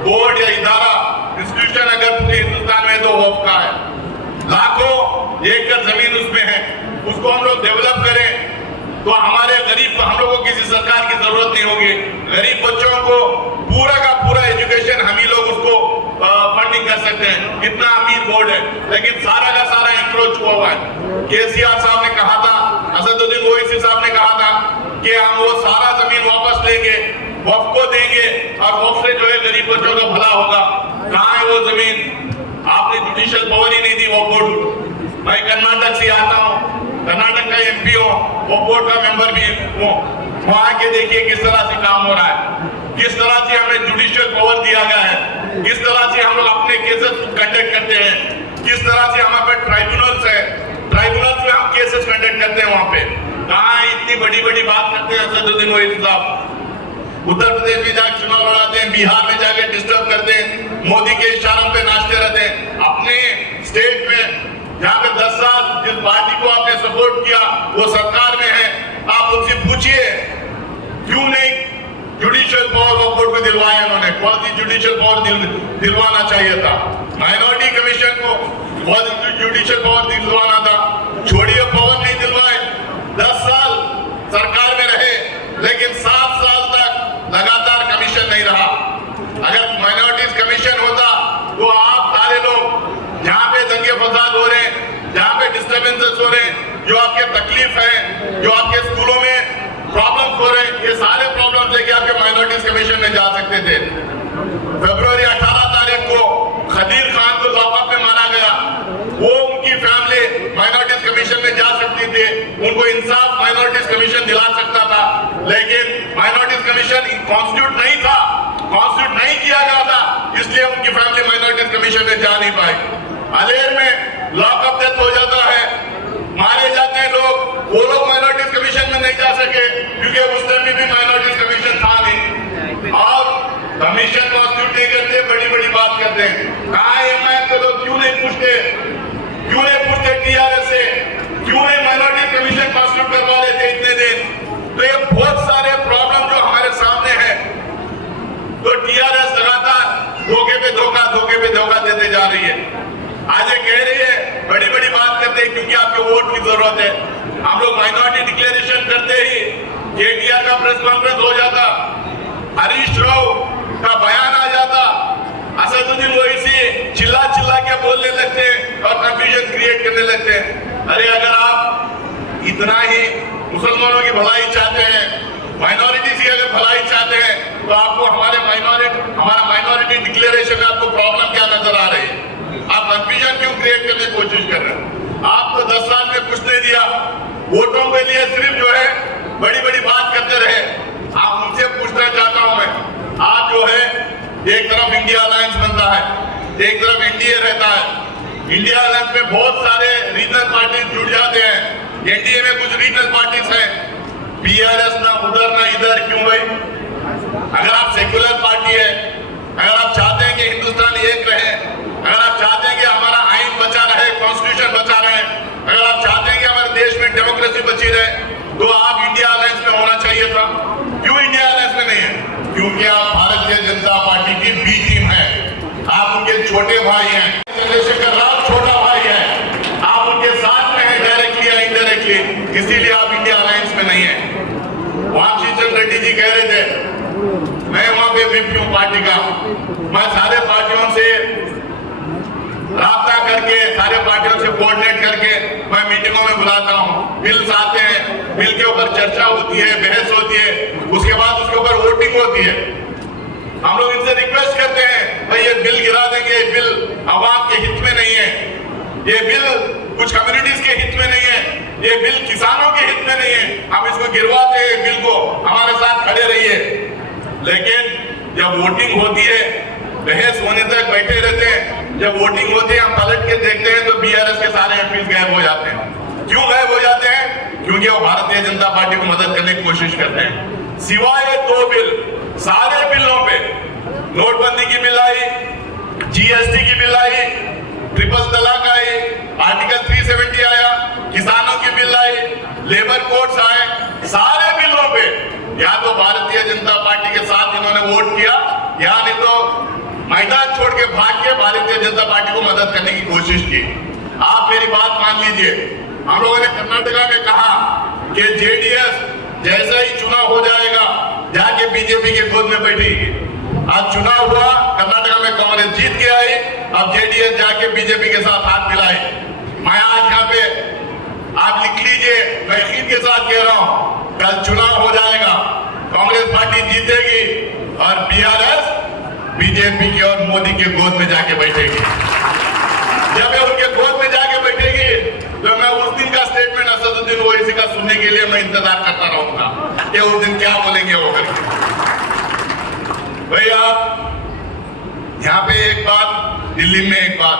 बोर्ड या इदारा इंस्टीट्यूशन अगर पूरे हिंदुस्तान में तो वक्फ का है, लाखों एकड़ जमीन उसमें है, उसको हम लोग डेवलप करें तो हमारे गरीब, हम लोगों को किसी सरकार की जरूरत नहीं होगी, गरीब बच्चों को पूरा का पूरा एजुकेशन हम ही लोग उसको फंडिंग कर सकते हैं। इतना अमीर बोर्ड है, लेकिन सारा का सारा इंक्रोच हुआ है। केसीआर साहब ने कहा था, असदुद्दीन ओवैसी साहब ने कहा था कि हम वो सारा जमीन वापस लेंगे, वक्फ को देंगे और वक्फ से जो है गरीब बच्चों का भला होगा। कहाँ है वो जमीन? आपने जुडिशियल पावर ही नहीं दी वो बोर्ड। मैं कर्नाटक से आता हूँ, कर्नाटक का एमपी हूँ, वो बोर्ड का मेंबर भी हूँ, वहां के देखिए किस तरह से काम हो रहा है, किस तरह से हमें जुडिशियल पावर दिया गया है, किस तरह से हम लोग अपने केसेस कंडक्ट करते हैं, किस तरह से हमारे पास ट्राइब्यूनल्स है, ट्राइब्यूनल्स में हम केसेस कंडक्ट करते हैं। वहां पे कहाँ इतनी बड़ी बड़ी बात करते हैं असदुद्दीन ओवैसी साहब। उत्तर प्रदेश में जाकर चुनाव लड़ाते हैं, बिहार में जाकर डिस्टर्ब करते हैं, मोदी के इशारों पे नाचते रहते हैं। अपने स्टेट में जहाँ पे 10 साल जिस पार्टी को आपने सपोर्ट किया वो सरकार में है, आप उनसे पूछिए क्यों नहीं जुडिशियल पावर वक्फ बोर्ड को दिलवाया उन्होंने? क्वासी जुडिशियल पावर दिलवाना चाहिए था। माइनॉरिटी कमीशन को क्वासी जुडिशियल पावर दिलवाना था, छोड़िए पावर नहीं दिलवाए। 10 साल सरकार में रहे, लेकिन 7 साल तक लगातार कमीशन नहीं रहा। अगर माइनॉरिटीज कमीशन होता तो आप सारे लोग जहाँ पे दंगे फसाद हो रहे हैं, जहाँ पे डिस्टर्बेंसेस हो रहे हैं, जो आपके तकलीफ है, जो आपके स्कूलों में प्रॉब्लम्स हो रहे हैं, ये सारे प्रॉब्लम्स लेके आपके माइनॉरिटीज कमीशन में जा सकते थे। फरवरी 18 तारीख को खदीर खान को लॉकअप में मारा गया, वो उनकी फैमिली माइनॉरिटीज कमीशन में जा सकती थी, उनको इंसाफ माइनॉरिटीज कमीशन दिला सकता था, लेकिन माइनॉरिटीज कमीशन कॉन्स्टिट्यूट नहीं था, कॉन्स्टिट्यूट नहीं किया गया था, इसलिए उनकी फैमिली माइनॉरिटीज कमीशन में जा नहीं पाई। अलेर में लॉकअप डेथ हो जाता है, मारे जाते हैं लोग, वो लोग माइनॉरिटीज कमीशन में नहीं जा सके क्योंकि उस टाइम भी माइनॉरिटीज कमीशन था नहीं। और कमीशन कॉन्स्टिट्यूट नहीं करते, बड़ी बड़ी बात करते हैं। कहाँ है एमआईएम के लोग? क्यों नहीं पूछते? क्यों नहीं पूछते टीआरएस से? क्यों नहीं माइनॉरिटी कमीशन कॉन्स्टिट्यूट करवा लेते इतने दिन? तो ये बहुत सारे प्रॉब्लम जो हमारे है क्योंकि आपके वोट की जरूरत है। हम लोग माइनॉरिटी डिक्लेरेशन करते ही केटीआर का प्रेस कॉन्फ्रेंस हो जाता, हरीश राव का बयान आ जाता, असदुद्दीन ओवैसी चिल्ला चिल्ला के बोलने लगते और कंफ्यूजन क्रिएट करने लगते। अरे अगर आप इतना ही मुसलमानों की भलाई चाहते हैं, माइनॉरिटी की अगर भलाई चाहते हैं, तो आपको हमारा माइनॉरिटी डिक्लेरेशन में आपको प्रॉब्लम क्या नजर आ रही है? आप कंफ्यूजन क्यों क्रिएट करने की कोशिश कर रहे हैं? आपको 10 साल में कुछ नहीं दिया, वोटों के लिए सिर्फ जो है बड़ी बड़ी बात करते रहे। आप उनसे पूछना चाहता हूं मैं, आज जो है एक तरफ इंडिया अलायंस बनता है, एक तरफ एनडीए रहता है। इंडिया अलायंस में बहुत सारे रीजनल पार्टी जुड़ जाते हैं, एनडीए में कुछ रीजनल पार्टीज हैं, बीआरएस ना उधर ना इधर, क्यों भाई? अगर आप सेक्युलर पार्टी है, अगर आप चाहते हैं कि हिंदुस्तान एक रहे, अगर आप चाहते हैं कि हमारा आइन बचा रहे, कॉन्स्टिट्यूशन बचा रहे, अगर आप चाहते हैं कि हमारे देश में डेमोक्रेसी बची रहे, तो आप इंडिया अलायंस में होना चाहिए था। क्यों इंडिया अलायंस में नहीं है? क्योंकि आप भारतीय जनता पार्टी की बी टीम है, आप उनके छोटे भाई हैं, चंद्रशेखर राव छोटा भाई है, आप उनके साथ में हैं डायरेक्टली या इनडायरेक्टली, इसीलिए आप इंडिया अलायंस में नहीं है। वामसी चंद्र रेड्डी जी कह रहे थे, मैं वहां पे विप हूं पार्टी का, मैं सारे पार्टियों से राब्ता करके, सारे पार्टियों से कोऑर्डिनेट करके मैं मीटिंगों में बुलाता हूं, बिल्स आते हैं, बिल के ऊपर चर्चा होती है, बहस होती है, उसके बाद उसके ऊपर वोटिंग होती है। हम लोग इनसे रिक्वेस्ट करते हैं, भाई ये बिल गिरा देंगे, ये बिल आवाम के हित में नहीं है, ये बिल कुछ कम्युनिटीज के हित में नहीं है, ये बिल किसानों के हित में नहीं है, हम इसको गिरवाते हैं, बिल को हमारे साथ खड़े रहिए। लेकिन जब वोटिंग होती है, बहस होने तक बैठे रहते हैं, जब वोटिंग होती है हम पलट के देखते हैं तो बीआरएस के सारे एमपी गायब हो जाते हैं। क्यों गायब हो जाते हैं? क्योंकि वो भारतीय जनता पार्टी को मदद करने की कोशिश करते हैं। सिवाय 2 बिल, सारे बिलों पे नोटबंदी की बिल आई, जीएसटी की बिल आई, ट्रिपल तलाक आई, आर्टिकल 370 आया, किसानों की बिल आई, लेबर कोड्स आए, सारे बिलों पे या तो भारतीय जनता पार्टी के साथ इन्होंने वोट किया या नहीं तो मैदान छोड़ के भाग के भारतीय जनता पार्टी को मदद करने की कोशिश की। आप मेरी बात मान लीजिए, हम लोगों ने कर्नाटका में कहा कि जेडीएस जैसे ही चुनाव हो जाएगा जाके बीजेपी के गोद में बैठेगी। आज चुनाव हुआ, कर्नाटका में कांग्रेस जीत के आई, अब जेडीएस जाके बीजेपी के साथ हाथ मिलाए। मैं आज यहाँ पे आप लिख लीजिए, मैं यकीन के साथ कह रहा हूं, कल चुनाव हो जाएगा, कांग्रेस पार्टी जीतेगी और बीआरएस बीजेपी की और मोदी के गोद में जाके बैठेगी। जब ये उनके गोद में जाके बैठेगी तो मैं उस दिन का स्टेटमेंट असदुद्दीन ओवैसी का सुनने के लिए मैं इंतजार करता रहूंगा कि उस दिन क्या बोलेंगे वो करके। भैया यहाँ पे एक बात, दिल्ली में एक बात,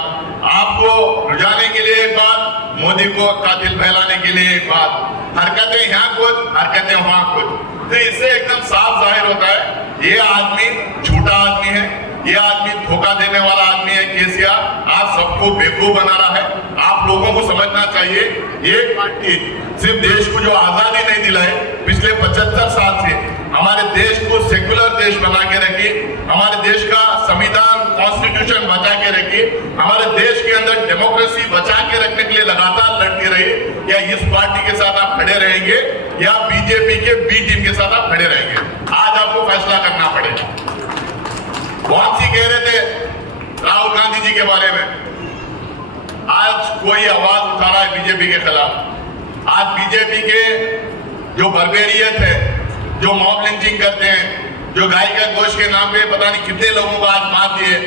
आपको रुझाने के लिए एक बात, मोदी को कातिल फैलाने के लिए एक बात, हरकतें यहाँ खुद, हरकतें वहां खुद। तो इससे एकदम साफ जाहिर होता है ये आदमी झूठा आदमी है, ये आदमी धोखा देने वाला आदमी है। केसीआर आज सबको बेवकूफ बना रहा है। आप लोगों को समझना चाहिए, एक पार्टी सिर्फ देश को जो आजादी नहीं दिलाई, पिछले 75 साल से हमारे देश को सेक्युलर देश बना के रखी, हमारे देश का संविधान कॉन्स्टिट्यूशन बचा के रखी, हमारे देश के अंदर डेमोक्रेसी बचा के रखने के लिए लगातार लड़ती रही। क्या इस पार्टी के साथ आप खड़े रहेंगे या बीजेपी के बी टीम के साथ आप खड़े रहेंगे? आज आपको फैसला करना पड़ेगा। वामसी कह रहे थे राहुल गांधी जी के बारे में, आज कोई आवाज उठा रहा है बीजेपी के खिलाफ। आज बीजेपी के जो बर्बेरियत है, जो मॉब लिंचिंग करते हैं, जो गाय का गोश्त के नाम पे पता नहीं कितने लोगों को आज मार दिए,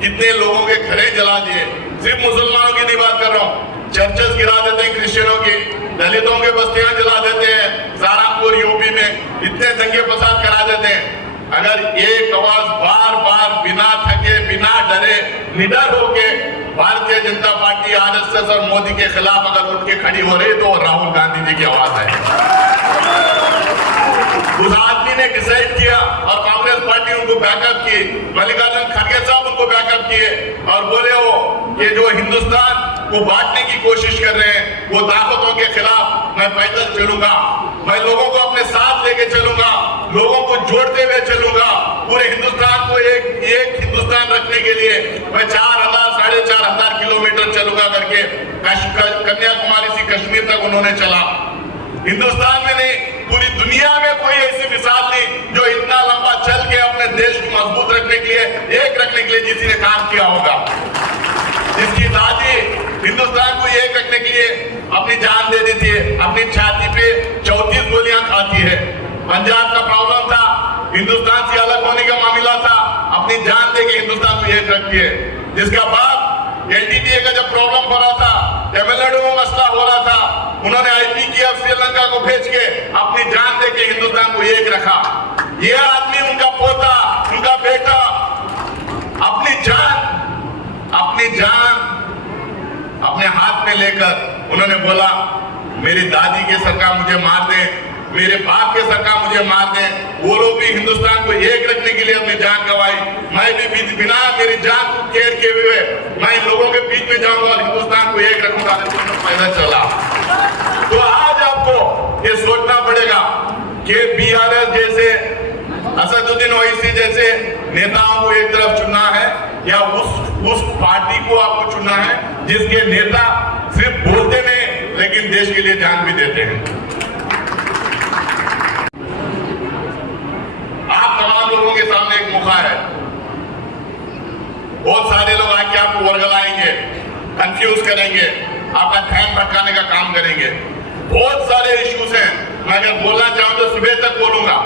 कितने लोगों के घरे जला दिए। सिर्फ मुसलमानों की नहीं बात कर रहा हूँ, चर्चेस गिरा देते हैं क्रिश्चियनों की, दलितों के बस्तियां जला देते हैं, सहारनपुर यूपी में इतने दंगे फसाद करा देते हैं। अगर एक आवाज बार बार बिना थके, बिना डरे, निडर होके भारतीय जनता पार्टी, आरएसएस और मोदी के खिलाफ अगर उठ के खड़ी हो रही तो राहुल गांधी जी की आवाज है। उस आदमी ने डिसाइड किया और कांग्रेस पार्टी उनको बैकअप की, मल्लिकार्जुन खड़गे साहब उनको बैकअप किए और बोले हो कि जो हिंदुस्तान को बांटने की कोशिश कर रहे हैं वो ताकतों के खिलाफ मैं पैदल चलूंगा, मैं लोगों को अपने साथ लेके चलूंगा, लोगों को जोड़ते हुए चलूंगा। पूरे हिंदुस्तान को एक हिंदुस्तान रखने के लिए मैं 4,000-4,500 किलोमीटर चलूंगा करके कन्याकुमारी से कश्मीर तक उन्होंने चला। हिंदुस्तान में नहीं, पूरी दुनिया में कोई ऐसी मिसाल नहीं जो इतना लंबा चल के अपने देश को मजबूत रखने के लिए, एक रखने के लिए जिसी ने काम किया होगा। जिसकी दादी हिंदुस्तान को एक रखने के लिए अपनी जान दे देती है, अपनी छाती पे 34 गोलियां खाती है। पंजाब का प्रॉब्लम था, हिंदुस्तान से अलग होने का मामला था, अपनी जान दे के हिंदुस्तान को एक रखती है। जिसका बाद एलटीटीए का जब प्रॉब्लम हो रहा था, तमिलनाडु में मसला हो रहा था, उन्होंने आईपीकेएफ श्रीलंका को भेज के अपनी जान दे के हिंदुस्तान को एक रखा। ये आदमी, उनका पोता, उनका बेटा अपनी जान अपने हाथ में लेकर उन्होंने बोला, मेरी दादी के सरकार मुझे मार दे, मेरे बाप के सरकार मुझे मार दे, वो लोग भी हिंदुस्तान को एक रखने के लिए अपनी जान गंवाई, मैं भी बिना मेरी जान को केयर किए हुए मैं इन लोगों के बीच में जाऊंगा और हिंदुस्तान को एक रखूंगा। पैदा चला। तो आज आपको ये सोचना पड़ेगा कि बीआरएस जैसे, असदुद्दीन ओवैसी जैसे नेताओं को एक तरफ चुनना है या उस पार्टी को आपको चुनना है जिसके नेता सिर्फ बोलते नहीं लेकिन देश के लिए जान भी देते हैं। आप तमाम लोगों के सामने एक मौका है। बहुत सारे लोग आके आपको वर्गलाएंगे, कंफ्यूज करेंगे, आपका ध्यान भटकाने का काम करेंगे। बहुत सारे इश्यूज हैं, मैं अगर बोलना चाहूं तो सुबह तक बोलूंगा,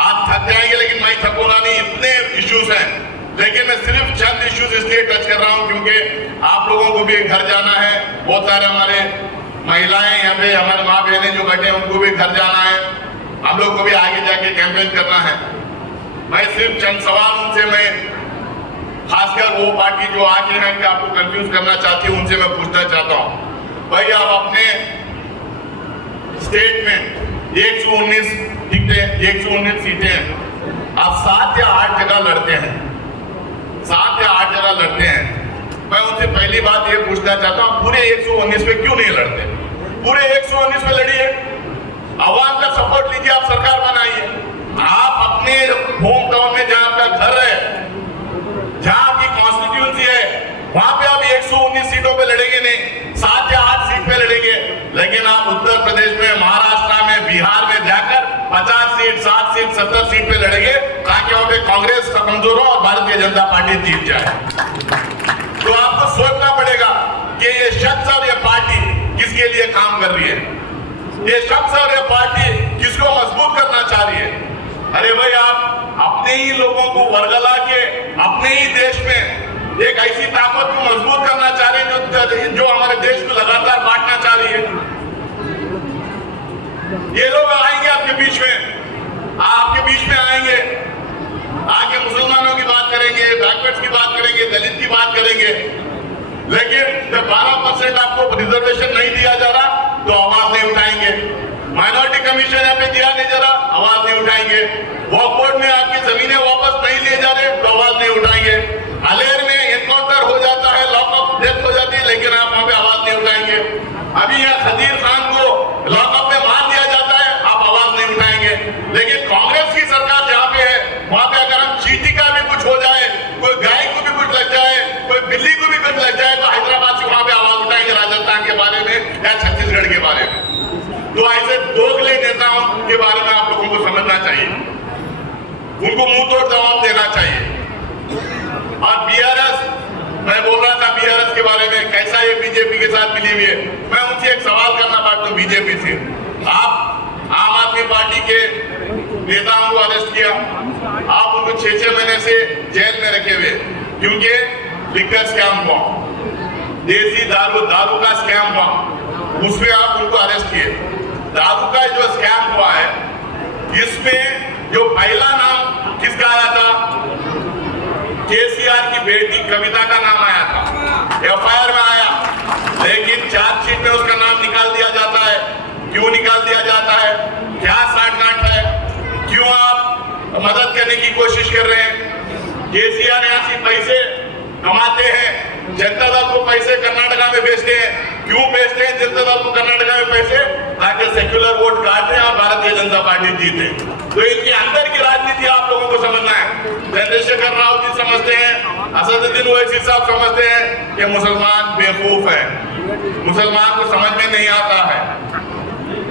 आप थक जाएंगे लेकिन मैं थकूंगा नहीं, इतने इश्यूज हैं। लेकिन मैं सिर्फ चंद इश्यूज इसलिए टच कर रहा हूं क्योंकि आप लोगों को भी घर जाना है। बहुत सारे हमारे महिलाएं यहाँ पे, हमारे माँ बहनें जो बैठे हैं उनको भी घर जाना है, हम लोग को भी आगे जाके कैंपेन करना है। मैं सिर्फ चंद सवाल उनसे, मैं खासकर वो पार्टी जो आगे हैं कि आपको कंफ्यूज करना चाहती है, उनसे मैं पूछना चाहता हूँ, भाई आप अपने स्टेट में 119 सीटें हैं, आप 7 या 8 जगह लड़ते हैं, 7 या 8 जगह लड़ते हैं। मैं उनसे पहली बात ये पूछना चाहता हूँ, पूरे 119 पे क्यों नहीं लड़ते? पूरे 119 पे लड़िए, आवाम का सपोर्ट लीजिए, आप सरकार बनाइए। आप अपने होम टाउन में जहां आपका घर है, जहां आपकी कॉन्स्टिट्यूंसी है, वहां पे आप 119 सीटों पे लड़ेंगे नहीं, 7 या 8 सीट पे लड़ेंगे। लेकिन आप उत्तर प्रदेश में, महाराष्ट्र में, बिहार में जाकर 50 सीट, 60 सीट, 70 सीट पे लड़ेंगे ताकि वहां पे कांग्रेस का कमजोर हो और भारतीय जनता पार्टी जीत जाए। तो आपको सोचना पड़ेगा कि ये शख्स और ये पार्टी किसके लिए काम कर रही है, ये शख्स और ये पार्टी किसको मजबूत करना चाह रही है। अरे भाई, आप अपने ही लोगों को वर्गला के अपने ही देश में एक ऐसी ताकत को मजबूत करना चाह रहे हैं जो हमारे देश को लगातार बांटना चाह रही है। ये लोग आएंगे आपके बीच में, आपके बीच में आएंगे, आके मुसलमानों की बात करेंगे, बैकवर्ड्स की बात करेंगे, दलित की बात करेंगे। लेकिन जब 12% आपको रिजर्वेशन नहीं दिया जा रहा तो आवाज नहीं उठाएंगे। माइनॉरिटी कमीशन यहाँ पे दिया नहीं जा रहा, आवाज नहीं उठाएंगे। वक्फ बोर्ड में आपकी जमीनें वापस नहीं लिए जा रहे तो आवाज नहीं उठाएंगे। अलेर में एनकाउंटर हो जाता है, लॉकअप डेथ हो जाती है, लेकिन आप वहां पे आवाज नहीं उठाएंगे। अभी यहाँ खदीर खान को लॉकअप में मार दिया जाता है, आप आवाज नहीं उठाएंगे। लेकिन कांग्रेस की सरकार जहाँ पे है वहां पे अगर हम चींटी का भी कुछ हो जाए, कोई गाय को भी कुछ लग जाए, कोई बिल्ली को भी कुछ लग जाए, तो हैदराबाद से वहां पे आवाज उठाएंगे राजस्थान के बारे में या छत्तीसगढ़ के बारे में। तो ऐसे दोगले नेताओं के बारे में आप लोगों को समझना चाहिए, उनको मुंह तोड़ जवाब देना चाहिए। और बीआरएस, मैं बोल रहा था बीआरएस के बारे में, कैसा ये बीजेपी के साथ मिली हुई है। मैं उनसे एक सवाल करना चाहता हूं बीजेपी से, आप आम आदमी पार्टी के नेताओं को अरेस्ट किया, आप उनको 6-6 महीने से जेल में रखे हुए क्योंकि लिकर स्कैम हुआ, देसी दारू का स्कैम हुआ, उसमें आप उनको अरेस्ट किए। दारू का जो स्कैम हुआ है, इसमें जो पहला नाम किसका आया था, केसीआर की बेटी कविता का नाम आया था, एफआईआर में आया, लेकिन चार्जशीट में उसका नाम निकाल दिया जाता है। क्यों निकाल दिया जाता है? क्या साठ-गांठ है? क्यों आप मदद करने की कोशिश कर रहे हैं? केसीआर यहाँ से पैसे कमाते हैं, जनता दल को पैसे कर्नाटका में बेचते हैं। क्यों बेचते हैं जनता दल को कर्नाटका में पैसे? ताकि सेक्युलर वोट काटे और भारतीय जनता पार्टी जीते। तो इनके अंदर की राजनीति आप लोगों को समझना है। चंद्रशेखर राव जी समझते हैं, असदुद्दीन ओवैसी साहब समझते हैं कि मुसलमान बेवकूफ है, मुसलमान को समझ में नहीं आता है,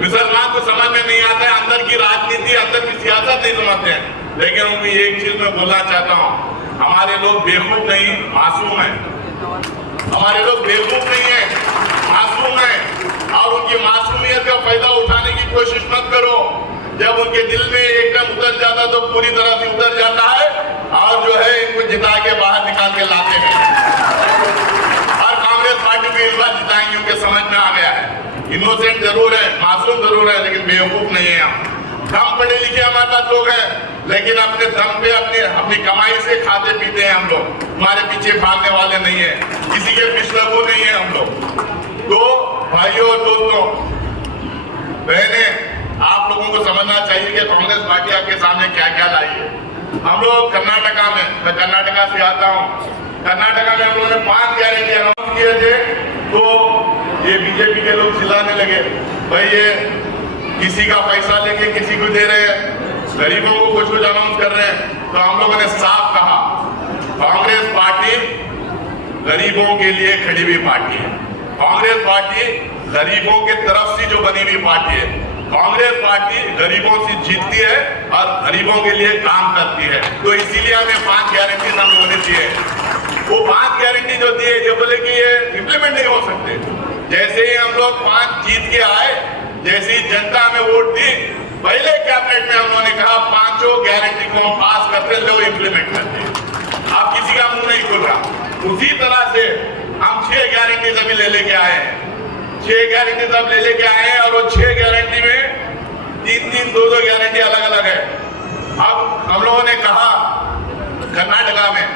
मुसलमान को समझ में नहीं आता है, अंदर की राजनीति, अंदर की सियासत नहीं समझते हैं। लेकिन उनको एक चीज मैं बोलना चाहता हूँ, हमारे लोग बेवकूफ नहीं, मासूम है। हमारे लोग बेवकूफ नहीं है, मासूम है। और उनकी मासूमियत का फायदा उठाने की कोशिश मत करो। जब उनके दिल में एकदम उतर जाता तो पूरी तरह से उतर जाता है और जो है इनको जिता के बाहर निकाल के लाते हैं। और कांग्रेस पार्टी को इस बार जिताएंगे, उनके समझ में आ गया है। इनोसेंट जरूर है, मासूम जरूर है, लेकिन बेवकूफ नहीं है। हम कम पढ़े लिखे हमारे पास लोग हैं, लेकिन अपने दम पे अपनी कमाई से खाते पीते हैं हम लोग। हमारे पीछे भागने वाले नहीं है, किसी के पिछलगू नहीं है हम लोग। तो भाइयों और दोस्तों, बहने, आप लोगों को समझना चाहिए कि कांग्रेस पार्टी आपके सामने क्या क्या लाई है। हम लोग कर्नाटका में, मैं कर्नाटका से आता हूँ, कर्नाटका में हम लोगों ने 5 गारंटी अनाउंस किए थे। तो ये बीजेपी के लोग चिल्लाने लगे, भाई ये किसी का पैसा लेके किसी को दे रहे हैं, गरीबों को कुछ कुछ अनाउंस कर रहे हैं। तो हम लोगों ने साफ कहा, कांग्रेस पार्टी गरीबों के लिए खड़ी हुई पार्टी है। कांग्रेस पार्टी गरीबों के तरफ से जो बनी हुई पार्टी है। कांग्रेस पार्टी गरीबों से जीतती है और गरीबों के लिए काम करती है। तो इसीलिए हमें 5 गारंटी हम लोगों ने दिए। वो 5 गारंटी जो दिए, जो बोले कि ये इंप्लीमेंट नहीं हो सकते। जैसे ही हम लोग 5 जीत के आए, जैसे ही जनता हमें वोट दी, पहले कैबिनेट में हम लोगों ने कहा 5 गारंटी को हम पास करते हैं, लोग इंप्लीमेंट करते हैं। आप किसी का मुंह नहीं खोल रहा। उसी तरह से हम 6 गारंटी अभी ले लेके आए हैं। 6 गारंटी सब ले लेके आए हैं और वो 6 गारंटी में 3-3, 2-2 गारंटी अलग अलग है। अब हम लोगों ने कहा कर्नाटका में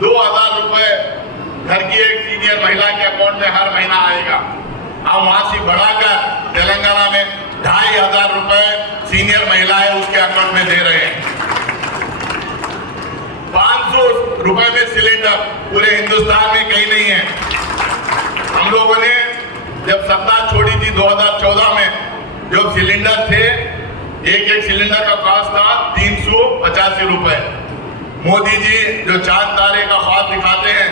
2000 रुपए घर की एक सीनियर महिला के अकाउंट में हर महीना आएगा। हम वहां से बढ़ाकर तेलंगाना में 2500 रुपए सीनियर महिलाएं उसके अकाउंट में दे रहे हैं। 500 रुपए में सिलेंडर पूरे हिंदुस्तान में कहीं नहीं है। हम लोगों ने जब सत्ता छोड़ी थी 2014 में, जो सिलेंडर थे, एक सिलेंडर का कॉस्ट था 385 रुपए। मोदी जी जो चांद तारे का ख्वाब दिखाते हैं,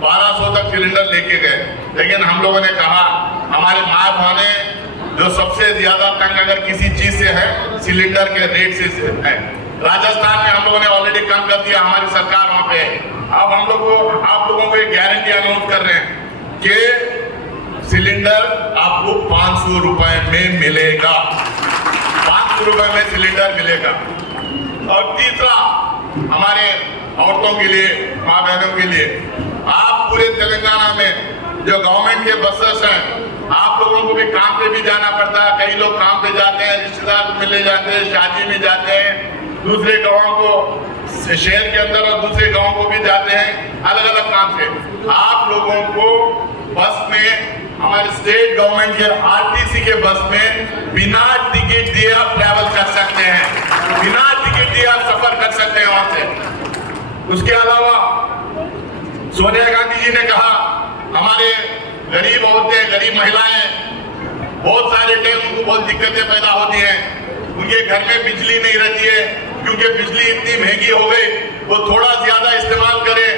1200 तक सिलेंडर लेके गए। लेकिन हम लोगों ने कहा, हमारे माँ बहने जो सबसे ज्यादा तंग अगर किसी चीज से है, सिलेंडर के रेट से है। राजस्थान में हम लोगों ने ऑलरेडी कम कर दिया, हमारी सरकार वहां पे। अब हम लोग को, आप लोगों को एक गारंटी अनाउंस कर रहे हैं कि सिलेंडर आपको 500 रुपए में मिलेगा। 500 रुपए में सिलेंडर मिलेगा। और तीसरा, हमारे औरतों के लिए, माँ बहनों के लिए, आप पूरे तेलंगाना में जो गवर्नमेंट के बसेस हैं, आप लोगों को भी काम पे भी जाना पड़ता है। कई लोग काम पे जाते हैं, रिश्तेदार को मिलने जाते हैं, शादी में जाते हैं, दूसरे गांवों को, शहर के अंदर और दूसरे गांवों को भी जाते हैं, अलग अलग काम से। आप लोगों को बस में, हमारे स्टेट गवर्नमेंट के आरटीसी के बस में बिना टिकट दिए आप ट्रैवल कर सकते हैं, बिना टिकट दिए आप सफर कर सकते हैं वहां से। उसके अलावा सोनिया गांधी जी ने कहा, हमारे गरीब औरतें, गरीब महिलाएं, बहुत सारे टाइम उनको बहुत दिक्कतें पैदा होती हैं। उनके घर में बिजली नहीं रहती है, क्योंकि बिजली इतनी महंगी हो गई। वो थोड़ा ज्यादा इस्तेमाल करे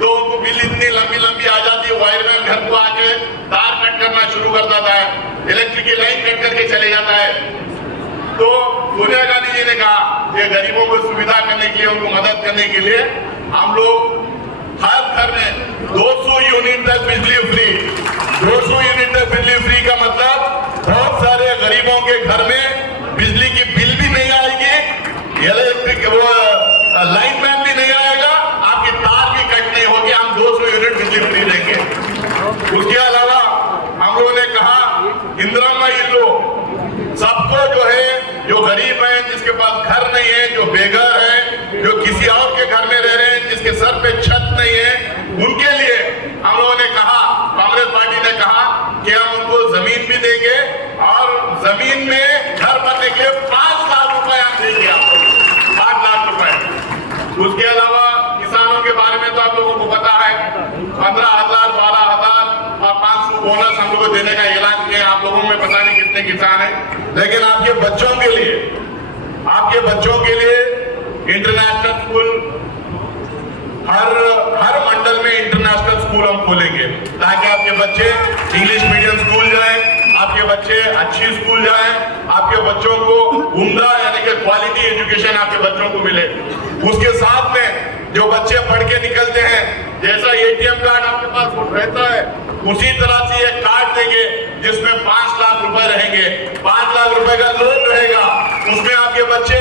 तो उनको बिल इतनी लंबी लंबी आ जाती है, वायरमैन घर को आके तार कट करना शुरू कर देता है, इलेक्ट्रिक की लाइन कट करके चले जाता है। तो सोनिया गांधी जी ने कहा, ये गरीबों को सुविधा करने के लिए, उनको मदद करने के लिए हम लोग हर घर में 200 यूनिट तक बिजली फ्री। 200 यूनिट तक बिजली फ्री का मतलब बहुत सारे गरीबों के घर में बिजली की बिल भी नहीं आएगी, इलेक्ट्रिक लाइनमैन भी नहीं आएगा, आपकी तार भी कट नहीं होगी। हम 200 यूनिट बिजली फ्री देंगे। उसके अलावा हम लोगों ने कहा, इंदिरा इल्लू, सबको जो है, जो गरीब है, जिसके पास घर नहीं है, जो बेघर है, जो किसी और के घर में रह रहे हैं, जिसके सर पे छत नहीं है, उनके लिए हम लोगों ने कहा, कांग्रेस पार्टी ने कहा कि हम उनको जमीन भी देंगे और जमीन में घर बनने के 5 लाख रुपए हम देंगे आपको, 5 लाख रुपए। उसके अलावा किसानों के बारे में तो आप लोगों को पता है, 15,000, 12,000 और 500 बोनस हम लोग को देने का ऐलान किया। आप लोगों में पता नहीं कितने किसान हैं, लेकिन आपके बच्चों के लिए इंटरनेशनल स्कूल हर मंडल में इंटरनेशनल स्कूल हम खोलेंगे ताकि आपके बच्चे इंग्लिश मीडियम स्कूल जाएं, आपके बच्चे अच्छी स्कूल जाएं, आपके बच्चों को उम्दा यानी कि क्वालिटी एजुकेशन आपके बच्चों को मिले। उसके साथ में जो बच्चे पढ़ के निकलते हैं, जैसा एटीएम कार्ड आपके पास रहता है, उसी तरह से एक कार्ड देंगे जिसमें 5 लाख रुपए रहेंगे, 5 लाख रुपए का लोन रहेगा। उसमें आपके बच्चे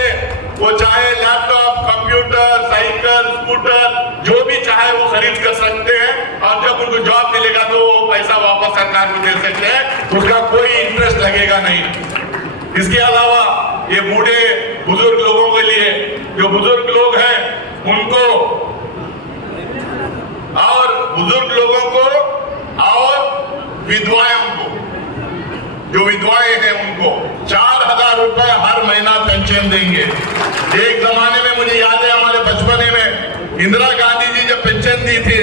वो चाहे लैपटॉप, कंप्यूटर, साइकिल, स्कूटर जो भी चाहे वो खरीद कर सकते हैं, और जब उनको जॉब मिलेगा तो वो पैसा वापस सरकार को दे सकते हैं, उसका कोई इंटरेस्ट लगेगा नहीं। इसके अलावा ये बूढ़े बुजुर्ग लोगों के लिए, जो बुजुर्ग लोग हैं उनको और बुजुर्ग लोगों को और विधवाओं को, जो विधवाएं हैं उनको 4000 रुपए हर महीना पेंशन देंगे। एक जमाने में मुझे याद है, हमारे बचपने में इंदिरा गांधी जी जब पेंशन दी थी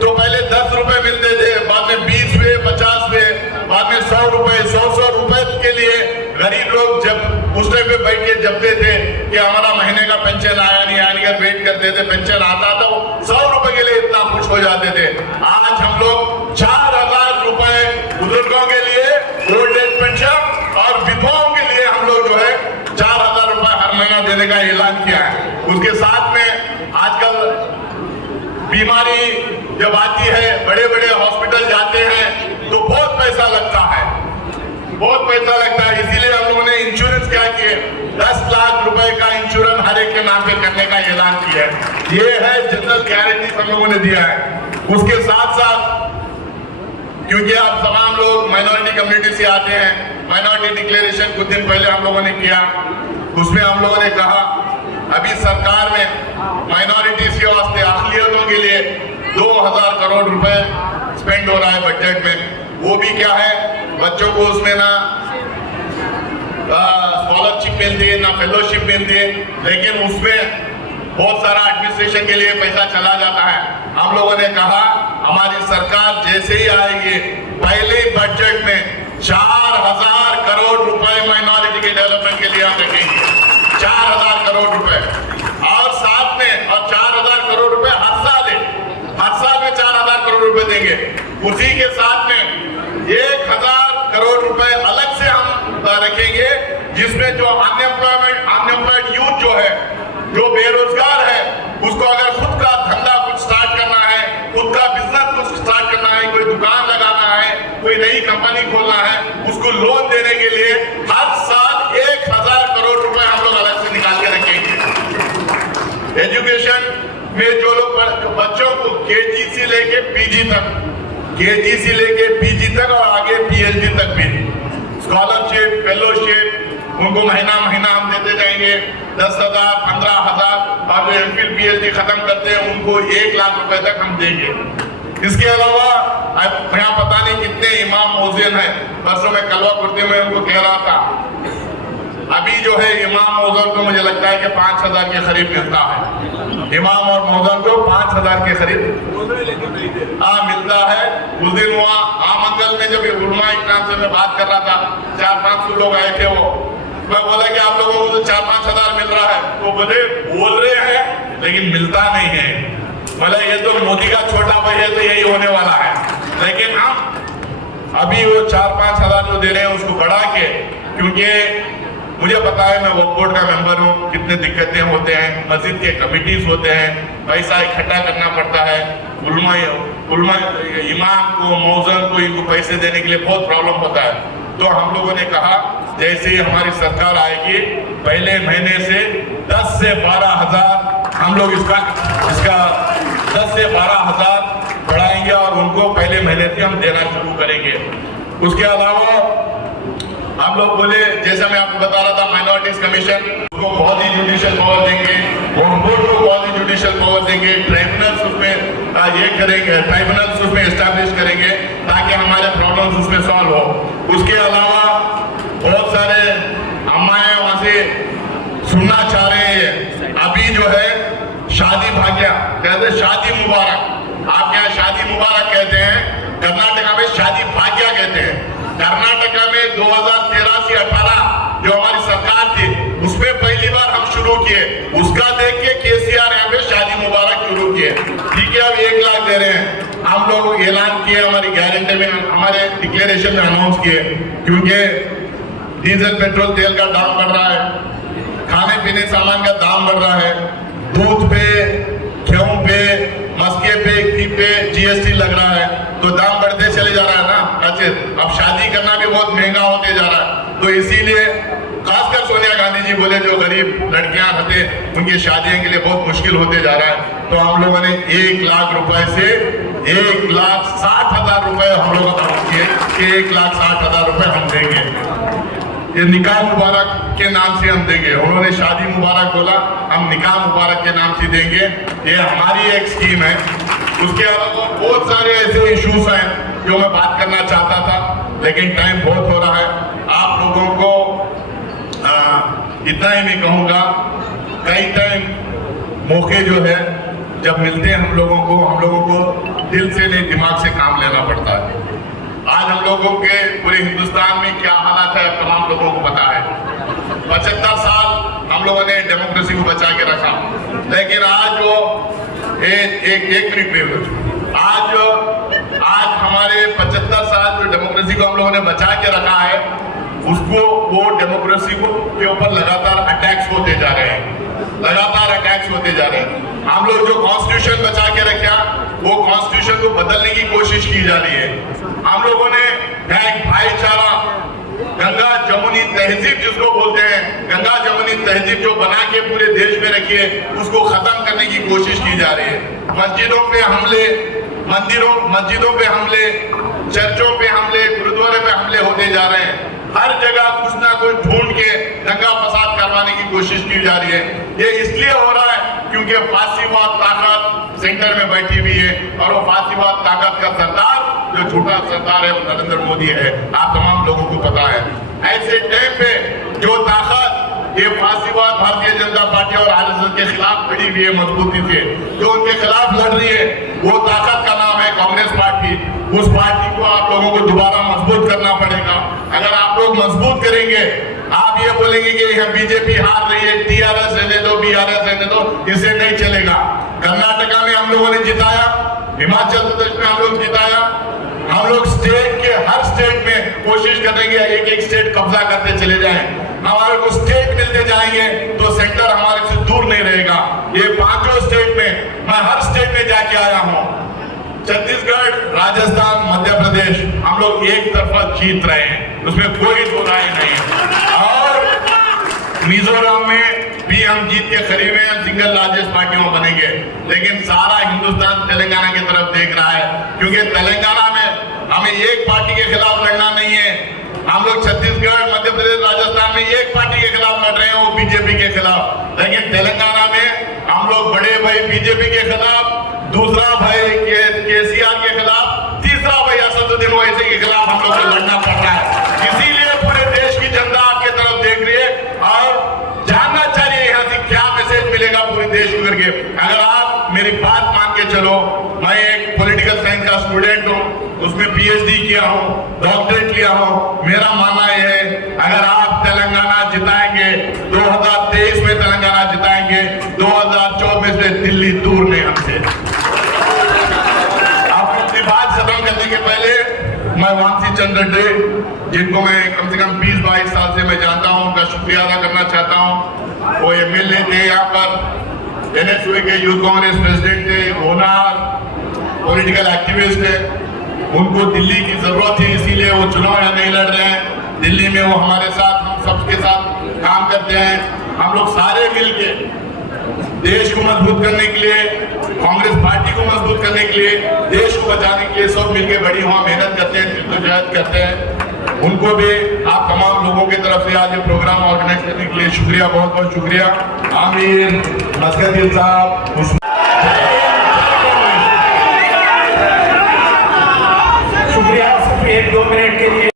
तो पहले 10 रुपए मिलते थे, बाद में 20 हुए, 50 हुए, बाद में 100 रुपए, 100 रुपए के लिए गरीब लोग जब उस टाइम पे बैठ के जपते थे कि हमारा महीने का पेंशन आया नहीं आने का वेट करते थे, पेंशन आता था, वो 100 रुपए के लिए इतना खुश हो जाते थे। आज हम लोग 4000 रुपए बुजुर्गों के लिए ओल्ड एज पेंशन और विधवाओं के लिए हम लोग जो है 4000 रुपए हर महीना देने का ऐलान किया है। उसके साथ में आजकल बीमारी जब आती है, बड़े बड़े हॉस्पिटल जाते हैं तो बहुत पैसा लगता है, इसीलिए हम लोगों ने इंश्योरेंस क्या किए, 10 लाख रुपए का इंश्योरेंस हर एक के नाम पे करने का ऐलान किया है। ये है जनरल गारंटी हम लोगों ने दिया है। उसके साथ साथ क्योंकि आप तमाम लोग माइनॉरिटी कम्युनिटी से आते हैं, माइनॉरिटी डिक्लेरेशन कुछ दिन पहले हम लोगों ने किया, उसमें हम लोगों ने कहा अभी सरकार में माइनॉरिटीज के वास्ते अक़लियतों के लिए 2000 करोड़ रुपए स्पेंड हो रहा है बजट में। वो भी क्या है, बच्चों को उसमें ना स्कॉलरशिप मिलती है ना फेलोशिप मिलती है, लेकिन उसमें बहुत सारा एडमिनिस्ट्रेशन के लिए पैसा चला जाता है। हम लोगों ने कहा हमारी सरकार जैसे ही आएगी पहले बजट में 4000 करोड़ रुपए माइनॉरिटी के डेवलपमेंट के लिए हम रखेंगे, 4000 करोड़ रुपए, और साथ में और 4000 करोड़ रुपए हर साल में 4000 करोड़ रुपए देंगे। उसी के साथ में 1000 करोड़ रुपए अलग से हम रखेंगे, जिसमें जो अनएम्प्लॉयड यूथ जो है, जो बेरोजगार है, उसको अगर खुद का धंधा कुछ स्टार्ट करना है, खुद का बिजनेस कुछ स्टार्ट करना है, कोई दुकान लगाना है, कोई नई कंपनी खोलना है, उसको लोन देने के लिए हर साल 1000 करोड़ रुपए हम लोग अलग से निकाल के रखेंगे। एजुकेशन में जो लोग बच्चों को केजी से लेके पीजी तक और आगे पीएचडी तक भी स्कॉलरशिप, फेलोशिप उनको महीना हम देते जाएंगे, 10,000, 15,000, और जो एमफिल पीएचडी खत्म करते हैं उनको 1 लाख रुपए तक हम देंगे। इसके अलावा यहाँ पता नहीं कितने इमाम मौज़िन हैं, परसों में कलवा कुर्ते में उनको कह रहा था, अभी जो है इमाम मौज़िन को मुझे लगता है कि 5000 के करीब मिलता है, इमाम और मौज़िन को 5000 के करीब मिलता है। उस दिन वहाँ आम अंकल में जब उलमा इकराम से मैं बात कर रहा था, 400-500 लोग आए थे, वो मैं बोला कि आप लोगों को तो 4-5 मिल रहा है, तो बोल रहे हैं लेकिन मिलता नहीं है। बोला ये तो मोदी का छोटा भाई है तो यही होने वाला है, लेकिन हम अभी वो 4-5 जो दे रहे हैं उसको बढ़ा के, क्योंकि मुझे पता है मैं वक्फ बोर्ड का मेंबर हूँ, कितने दिक्कतें होते हैं, मस्जिद के कमिटीज होते हैं, पैसा इकट्ठा करना पड़ता है, उलमा इमाम को, मौज़िन को इनको पैसे देने के लिए बहुत प्रॉब्लम होता है। तो हम लोगों ने कहा जैसे ही हमारी सरकार आएगी पहले महीने से 10 से 12,000 हम लोग इसका 10 से 12,000 बढ़ाएंगे और उनको पहले महीने से हम देना शुरू करेंगे। उसके अलावा हम लोग बोले, जैसे मैं आपको बता रहा था, माइनॉरिटीज कमीशन को बहुत ही जुडिशियल पावर देंगे, वक्फ बोर्ड को बहुत ही जुडिशियल पावर देंगे, ट्राइब्यूनल्स उसमें ये करेंगे, ट्राइब्यूनल्स उसमें एस्टैब्लिश करेंगे ताकि हमारे प्रॉब्लम्स उसमें सॉल्व हो। उसके अलावा बहुत सारे अम्माएं वहां से सुनना चाह रहे हैं, अभी जो है शादी भाग्य कहते हैं, शादी मुबारक, आप यहाँ शादी मुबारक कहते हैं, कर्नाटका में शादी भाग्य कहते हैं। कर्नाटका में 2013 ऐलान किए, हमारी गारंटी में, हमारे डिक्लेरेशन में अनाउंस किए, क्योंकि डीजल पेट्रोल तेल का दाम बढ़ रहा है, खाने पीने सामान का दाम बढ़ रहा है, दूध पे, गेहूं पे, मस्के पे, घी पे जीएसटी लग रहा है, तो दाम बढ़ते चले जा रहा है ना। अच्छा, अब शादी करना भी बहुत महंगा होते जा रहा है, तो इसीलिए खासकर सोनिया गांधी जी बोले जो गरीब लड़कियां होते उनकी शादियों के लिए बहुत मुश्किल होते जा रहा है, तो हम लोगों ने 1 लाख रुपए से 1,60,000 रुपए हम लोगों को किए कि 1,60,000 रुपए हम देंगे, ये निकाह मुबारक के नाम से हम देंगे। उन्होंने शादी मुबारक बोला, हम निकाह मुबारक के नाम से देंगे, ये हमारी एक स्कीम है। उसके अलावा बहुत सारे ऐसे इश्यूज हैं जो मैं बात करना चाहता था, लेकिन टाइम बहुत हो रहा है। आप लोगों को इतना ही मैं कहूँगा, कई टाइम मौके जो है जब मिलते हैं हम लोगों को दिल से नहीं दिमाग से काम लेना पड़ता है। आज हम लोगों के पूरे हिंदुस्तान में क्या हालात है तमाम लोगों को पता है। 75 साल हम लोगों ने डेमोक्रेसी को बचा के रखा, लेकिन आज जो एक मिनट में आज हमारे 75 साल जो डेमोक्रेसी को हम लोगों ने बचा के रखा है, उसको वो डेमोक्रेसी को के ऊपर लगातार अटैक्स होते जा रहे हैं, हम लोग जो कॉन्स्टिट्यूशन बचा के रखा, वो कॉन्स्टिट्यूशन को बदलने की कोशिश की जा रही है। हम लोगों ने एक भाईचारा, गंगा जमुनी तहजीब जिसको बोलते हैं, गंगा जमुनी तहजीब जो बना के पूरे देश में रखी है, उसको खत्म करने की कोशिश की जा रही है। मस्जिदों पे हमले, मस्जिदों पे हमले, चर्चों पे हमले, गुरुद्वारे पे हमले होते जा रहे हैं। हर जगह कुछ ना कुछ ढूंढ के दंगा फसाद करवाने की कोशिश की जा रही है। ये इसलिए हो रहा है क्योंकि फासीवाद ताकत सेंटर में बैठी हुई है, और वो फासीवाद ताकत का सरदार जो छोटा सरदार है वो नरेंद्र मोदी है, आप तमाम लोगों को पता है। ऐसे टाइम पे जो ताकत ये फासीवाद भारतीय जनता पार्टी और आरएसएस के खिलाफ खड़ी हुई है मजबूती से, जो उनके खिलाफ लड़ रही है, वो ताकत का नाम है कांग्रेस पार्टी। उस पार्टी को आप लोगों को दोबारा मजबूत करना पड़ेगा। अगर आप लोग मजबूत करेंगे, आप ये बोलेंगे कि यह बीजेपी हार रही है, टीआरएस रहने दो, बीआरएस रहने दो, इसे नहीं चलेगा। कर्नाटका में हम लोगों ने जिताया, हिमाचल प्रदेश में हम लोग जिताया, हम लोग स्टेट के हर स्टेट में कोशिश करेंगे एक स्टेट कब्जा करते चले जाएं। हमारे को स्टेट मिलते जाएंगे तो सेंटर हमारे से दूर नहीं रहेगा। ये 5 स्टेट में मैं हर स्टेट में जाके आया हूँ, छत्तीसगढ़, राजस्थान, मध्य प्रदेश, हम लोग एक तरफा जीत रहे हैं, उसमें कोई दो राय नहीं है। और मिजोरम में भी हम जीत के करीब हैं, सिंगल लार्जेस्ट पार्टी में बनेंगे। लेकिन सारा हिंदुस्तान तेलंगाना की तरफ देख रहा है, क्योंकि तेलंगाना में हमें एक पार्टी के खिलाफ लड़ना नहीं है। हम लोग छत्तीसगढ़, मध्य प्रदेश, राजस्थान में एक पार्टी के खिलाफ लड़ रहे हैं, वो बीजेपी के खिलाफ। लेकिन तेलंगाना में हम लोग बड़े भाई बीजेपी के खिलाफ, दूसरा भाई केसीआर के खिलाफ, तीसरा भाई असदुद्दीन ओवैसी के खिलाफ हम लोग को लड़ना पड़ रहा है। इसीलिए पूरे देश की जनता आपके तरफ देख रही है और जानना चाहिए यहाँ से क्या मैसेज मिलेगा पूरे देश को करके। अगर आप मेरी बात मान के चलो, मैं एक पॉलिटिकल साइंस का स्टूडेंट हूँ, उसमें पीएचडी किया हूँ, डॉक्टरेट लिया हूँ। मेरा मानना यह है, अगर आप तेलंगाना जिताएंगे, 2023 में तेलंगाना जिताएंगे, 2024 में दिल्ली दूर नहीं हमसे। बात खत्म करने के पहले मैं वामसी चंद्र डे, जिनको मैं कम से कम 20-22 साल से मैं जानता हूं, उनका शुक्रिया अदा करना चाहता हूं। वो एमएलए थे, यहाँ पर एनएसयूए के यूथ कांग्रेस प्रेसिडेंट थे, होनार पॉलिटिकल एक्टिविस्ट थे। उनको दिल्ली की जरूरत थी, इसीलिए वो चुनाव यहाँ नहीं लड़ रहे हैं। दिल्ली में वो हमारे साथ, हम सबके साथ काम करते हैं। हम लोग सारे मिलके देश को मजबूत करने के लिए, कांग्रेस पार्टी को मजबूत करने के लिए, देश को बचाने के लिए सब मिलकर बड़ी हुआ मेहनत करते हैं, जद्दोजहद करते हैं। उनको भी आप तमाम लोगों की तरफ से आज ये प्रोग्राम ऑर्गेनाइज करने के लिए शुक्रिया, बहुत बहुत शुक्रिया। आमिर मस्कदिल साहब, शुक्रिया। सिर्फ 1-2 मिनट के लिए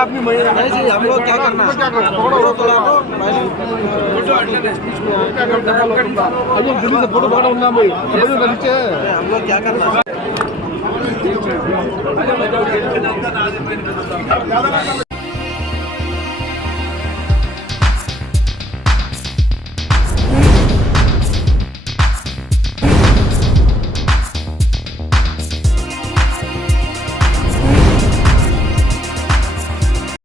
अपनी महिला हम लोग क्या करना फोटो तो लाओ हम लोग दिल्ली से फोटो पकड़ा उन्ना भाई हम लोग क्या करना